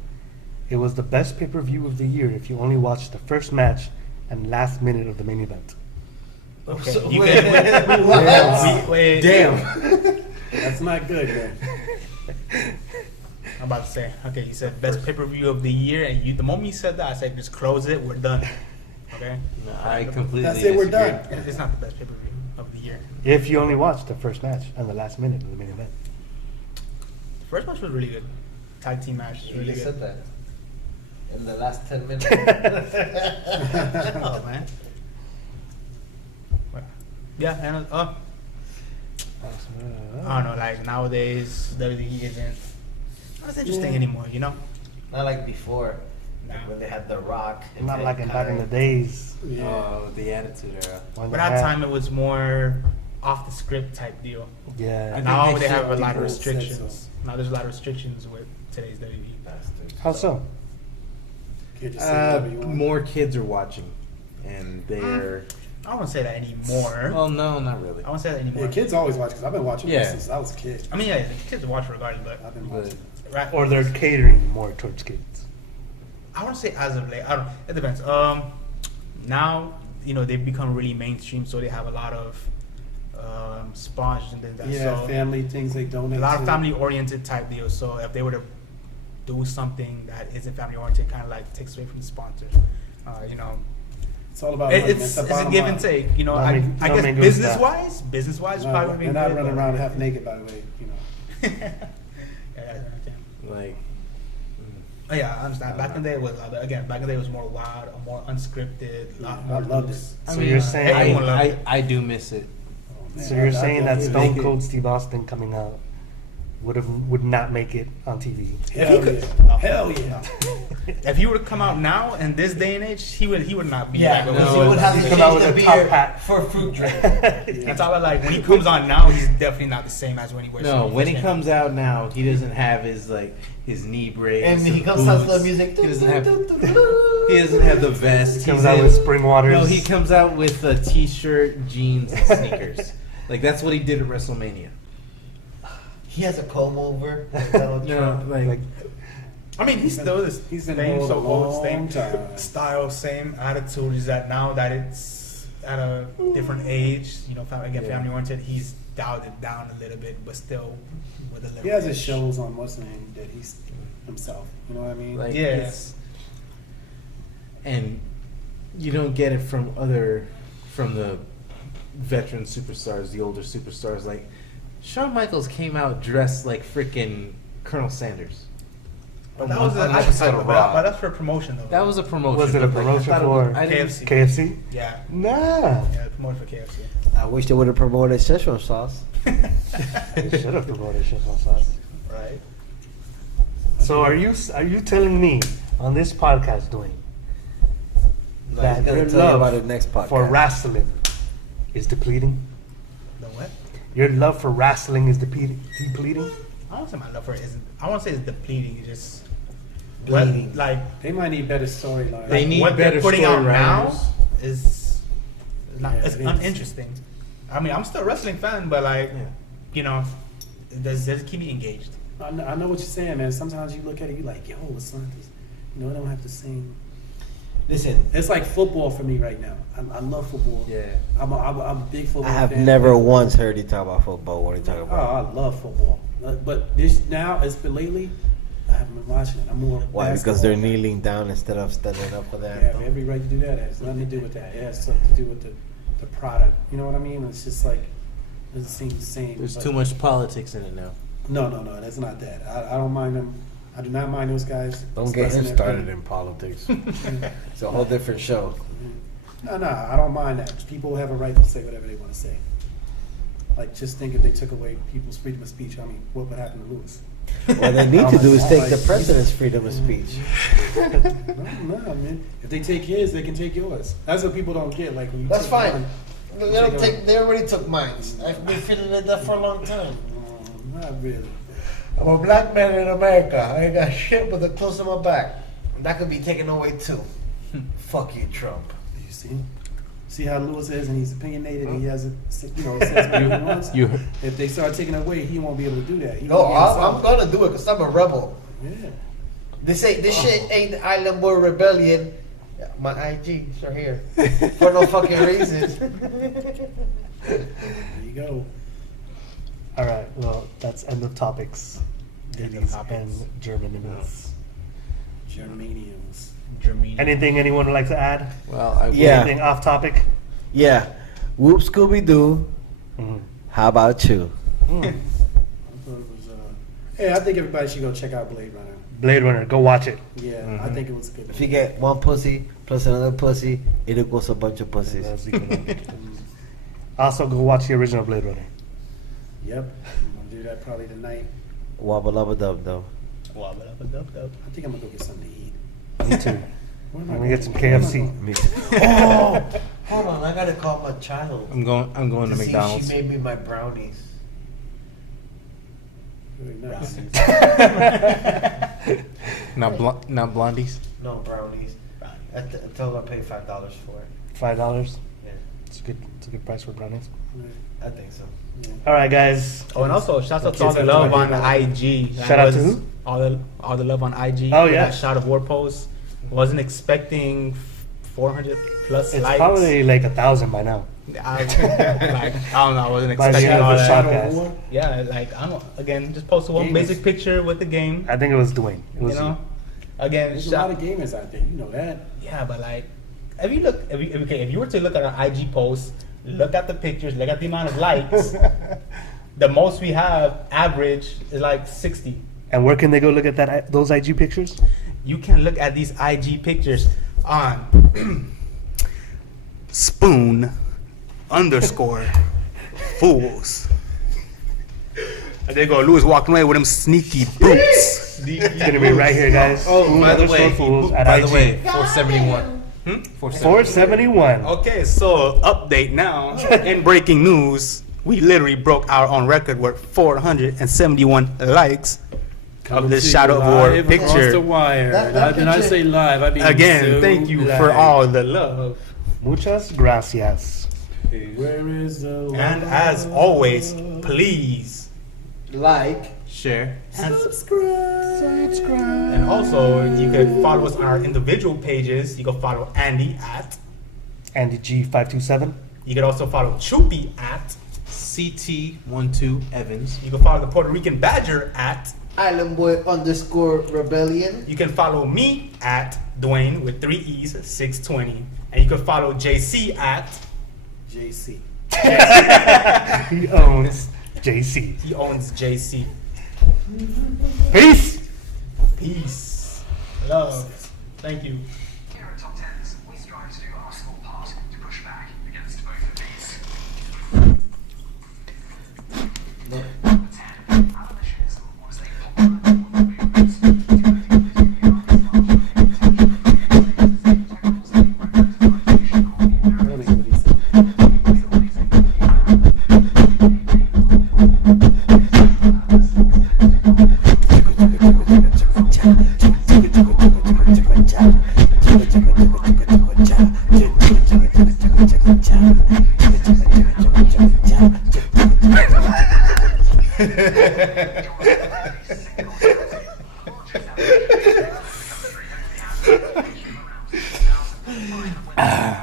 it was the best pay-per-view of the year if you only watched the first match and last minute of the main event. Okay, So, you wait, get what? wait, Damn. That's not good, man. I'm about to say, okay, you said best pay-per-view of the year, and the moment you said that, I said just close it, we're done. Okay? No, I completely That's it, we're disagree. done. It's not the best pay-per-view of the year. If you only watched the first match and the last minute of the main event. First match was really good. Tag team match, You really just good. said that. In the last 10 minutes. Oh man. Well, yeah, and I don't know. Like nowadays, WWE isn't as interesting anymore. You know. Not like before. No. When they had The Rock. and Not like back in the Mankind. days. Yeah. Oh, the Attitude Era. when But they that had- time it was more off the script type deal. Yeah. I Now think they they have a should- lot of people said restrictions. Now there's a lot of restrictions with today's WWE. Bastards. How so? Can't just say whatever you want. More kids are watching, and they're. I don't want to say that anymore. Well, no, not really. I won't say that anymore. Yeah, kids always watch because I've been watching Yeah. this since I was a kid. I mean, yeah, the kids watch regardless, but I've been But- watching. right. Or they're catering more towards kids. I want to say as of late. I don't. It depends. Now they've become really mainstream, so they have a lot of sponsors and things like that. Yeah, So family things they donate. a lot of to. family-oriented type deals. So if they were to do something that isn't family-oriented, kind of like takes away from the sponsors, It's all about money, man. it's the a bottom give line. and take. Don't I make guess good business-wise, No, probably. they're not good, running but- around half naked, by the way. Yeah, that's right. Like. Oh, yeah, I understand. Back in the day it was back in the day it was more wild, more unscripted. A lot Yeah, more I loved loose. it. So you're saying- everyone loved it. I do miss it. Oh, man, So you're I saying that definitely Stone like Cold it. Steve Austin coming out would not make it on TV? Hell If he could- yeah. Hell yeah. If he were to come out now in this day and age, he would not be. Yeah, like, no, he would have to He change come out with the a top beer hat. for fruit drink. That's all I like. When he comes on now, he's definitely not the same as when he wears. No, when he first comes out now, he doesn't have his knee brace. And he his comes out to the boots. music. He doesn't have. He doesn't have the vest. Comes He's out in- with spring waters. No, he comes out with a t-shirt, jeans, and sneakers. Like that's what he did at WrestleMania. He has a comb over. Like Donald No, Trump. like I mean, he's still this He's been same old a so-called long same time. style, same attitude. Is that now that it's at a different age, family oriented, he's dialed it down a little bit, but still with a little. He has his edge. shows on what's the name that he's himself. You know what I mean? Like Yeah. it's, and you don't get it from the veteran superstars, the older superstars. Like Shawn Michaels came out dressed like freaking Colonel Sanders. But that on was an an episode of Raw. But that's for promotion though. That was a promotion. Was it a but, like, I promotion thought it was- for I didn't- KFC? KFC? Yeah, Nah. yeah, promotion for KFC. I wish they would have promoted Szechuan sauce. They should have promoted Szechuan sauce. Right. So are you telling me on this podcast doing No, that he's gonna your tell you love about it next podcast. for wrestling is depleting? The what? Your love for wrestling is depleting? I don't say my love for it isn't. I won't say it's depleting. It's just Bleeding. like They might need better storylines. They need what better they're putting out now storywriters. is not. Yeah, it's it is. uninteresting. I mean, I'm still a wrestling fan, but like, Yeah. it doesn't keep me engaged. I know what you're saying, man. Sometimes you look at it, you're like, yo, it's not this. I don't have the same. Listen, It's like football for me right now. I love football. Yeah. I'm a big football I have fan. never once heard you talk about football. What are you talking Oh, about? I love football. But this now, it's been lately, I haven't been watching it. I'm more. Why? Because basketball they're fan. kneeling down instead of standing up for They that. have every right to do that. It has nothing to do with that. It has something to do with the product. You know what I mean? It's just like, it doesn't seem the same. There's but- too much politics in it now. No, that's not that. I don't mind them. I do not mind those guys. Don't get him expressing their started opinion. in politics. It's a whole different show. No, I don't mind that. People have a right to say whatever they want to say. Like, just think if they took away people's freedom of speech, I mean, what would happen to Lewis? What they need to do is take the president's freedom of speech. No, man. If they take his, they can take yours. That's what people don't get. Like, when you That's take fine. mine, They don't take. They already took mine. I've been feeling that for a long time. not really. I'm a black man in America. I ain't got shit but the clothes on my back. And that could be taken away too. Fuck you, Trump. You see? See how Lewis is, and he's opinionated, and he has a, says what he wants. If they start taking it away, he won't be able to do that. He No, won't be able to I'm gonna do it because I'm a rebel. Yeah. This shit ain't the Island Boy Rebellion. My IGs are here for no fucking reason. There you go. All right. Well, that's end of topics. End of Ladies topics. and Germans. Germanians. Anything anyone would like to add? Well, I Yeah. Anything off topic? Yeah. Whoop Scooby Doo. Mhm. How about you? I thought it was, hey, I think everybody should go check out Blade Runner. Blade Runner. Go watch it. Yeah, I think it was good. If you get one pussy plus another pussy, it equals a bunch of pussies. That's the good one. Also, go watch the original Blade Runner. Yep, I'm gonna do that probably tonight. Wabba lubba dub dub. I think I'm gonna go get something to eat. Me too. Where am I'm I gonna get some Where am I KFC. going? Me too. Oh, hold on, I gotta call my child. I'm going to see if McDonald's. She made me my brownies. Very nice. Not blondies. No brownies. I told her I paid $5 for it. $5. Yeah, It's a good price for brownies. I think so. All right, guys. Oh, and also shout out to Kids all the have love to on ID. IG. Shout out to Was- who? All the love on IG. Oh, with yeah. that Shot of War post. Wasn't expecting 400 plus It's likes. probably like 1,000 by now. I don't know. I wasn't By the expecting end all of the that. podcast. Yeah, like I don't. Again, just posted one Gamers. basic picture with the game. I think it was Dwayne. It was You know. Again, There's a shout- lot of gamers out there, you know that. Yeah, but like, if you were to look at our IG posts, look at the pictures, look at the amount of likes. The most we have average is like 60. And where can they go look at those IG pictures? You can look at these IG pictures on Spoon _ fools. And they go, Lewis walking away with them sneaky boots. It's gonna be right here, guys. Oh, Spoon by the _ way, Fools at by IG. the way, 471. 471. Okay, so update now. In breaking news, we literally broke our own record with 471 likes of this Shadow of War Live across the picture. wire. That And I picture- say live, I mean Again, so thank you live. for all the love. Muchas gracias. Where is the And as always, please Like. Share. subscribe. And also, you could follow us on our individual pages. You can follow Andy at. Andy G527. You can also follow Choopy at. CT12 Evans. You can follow the Puerto Rican Badger at. Island Boy _ Rebellion. You can follow me at Dwayne with 3 E's 620. And you can follow JC at. JC. He owns JC. He owns JC. Peace. Peace. Love. Thank you. Here at Top Tens, we strive to do our small part to push back against both of these. Number 10, abolitionism was a popular movement I don't know what he said. Around 2005,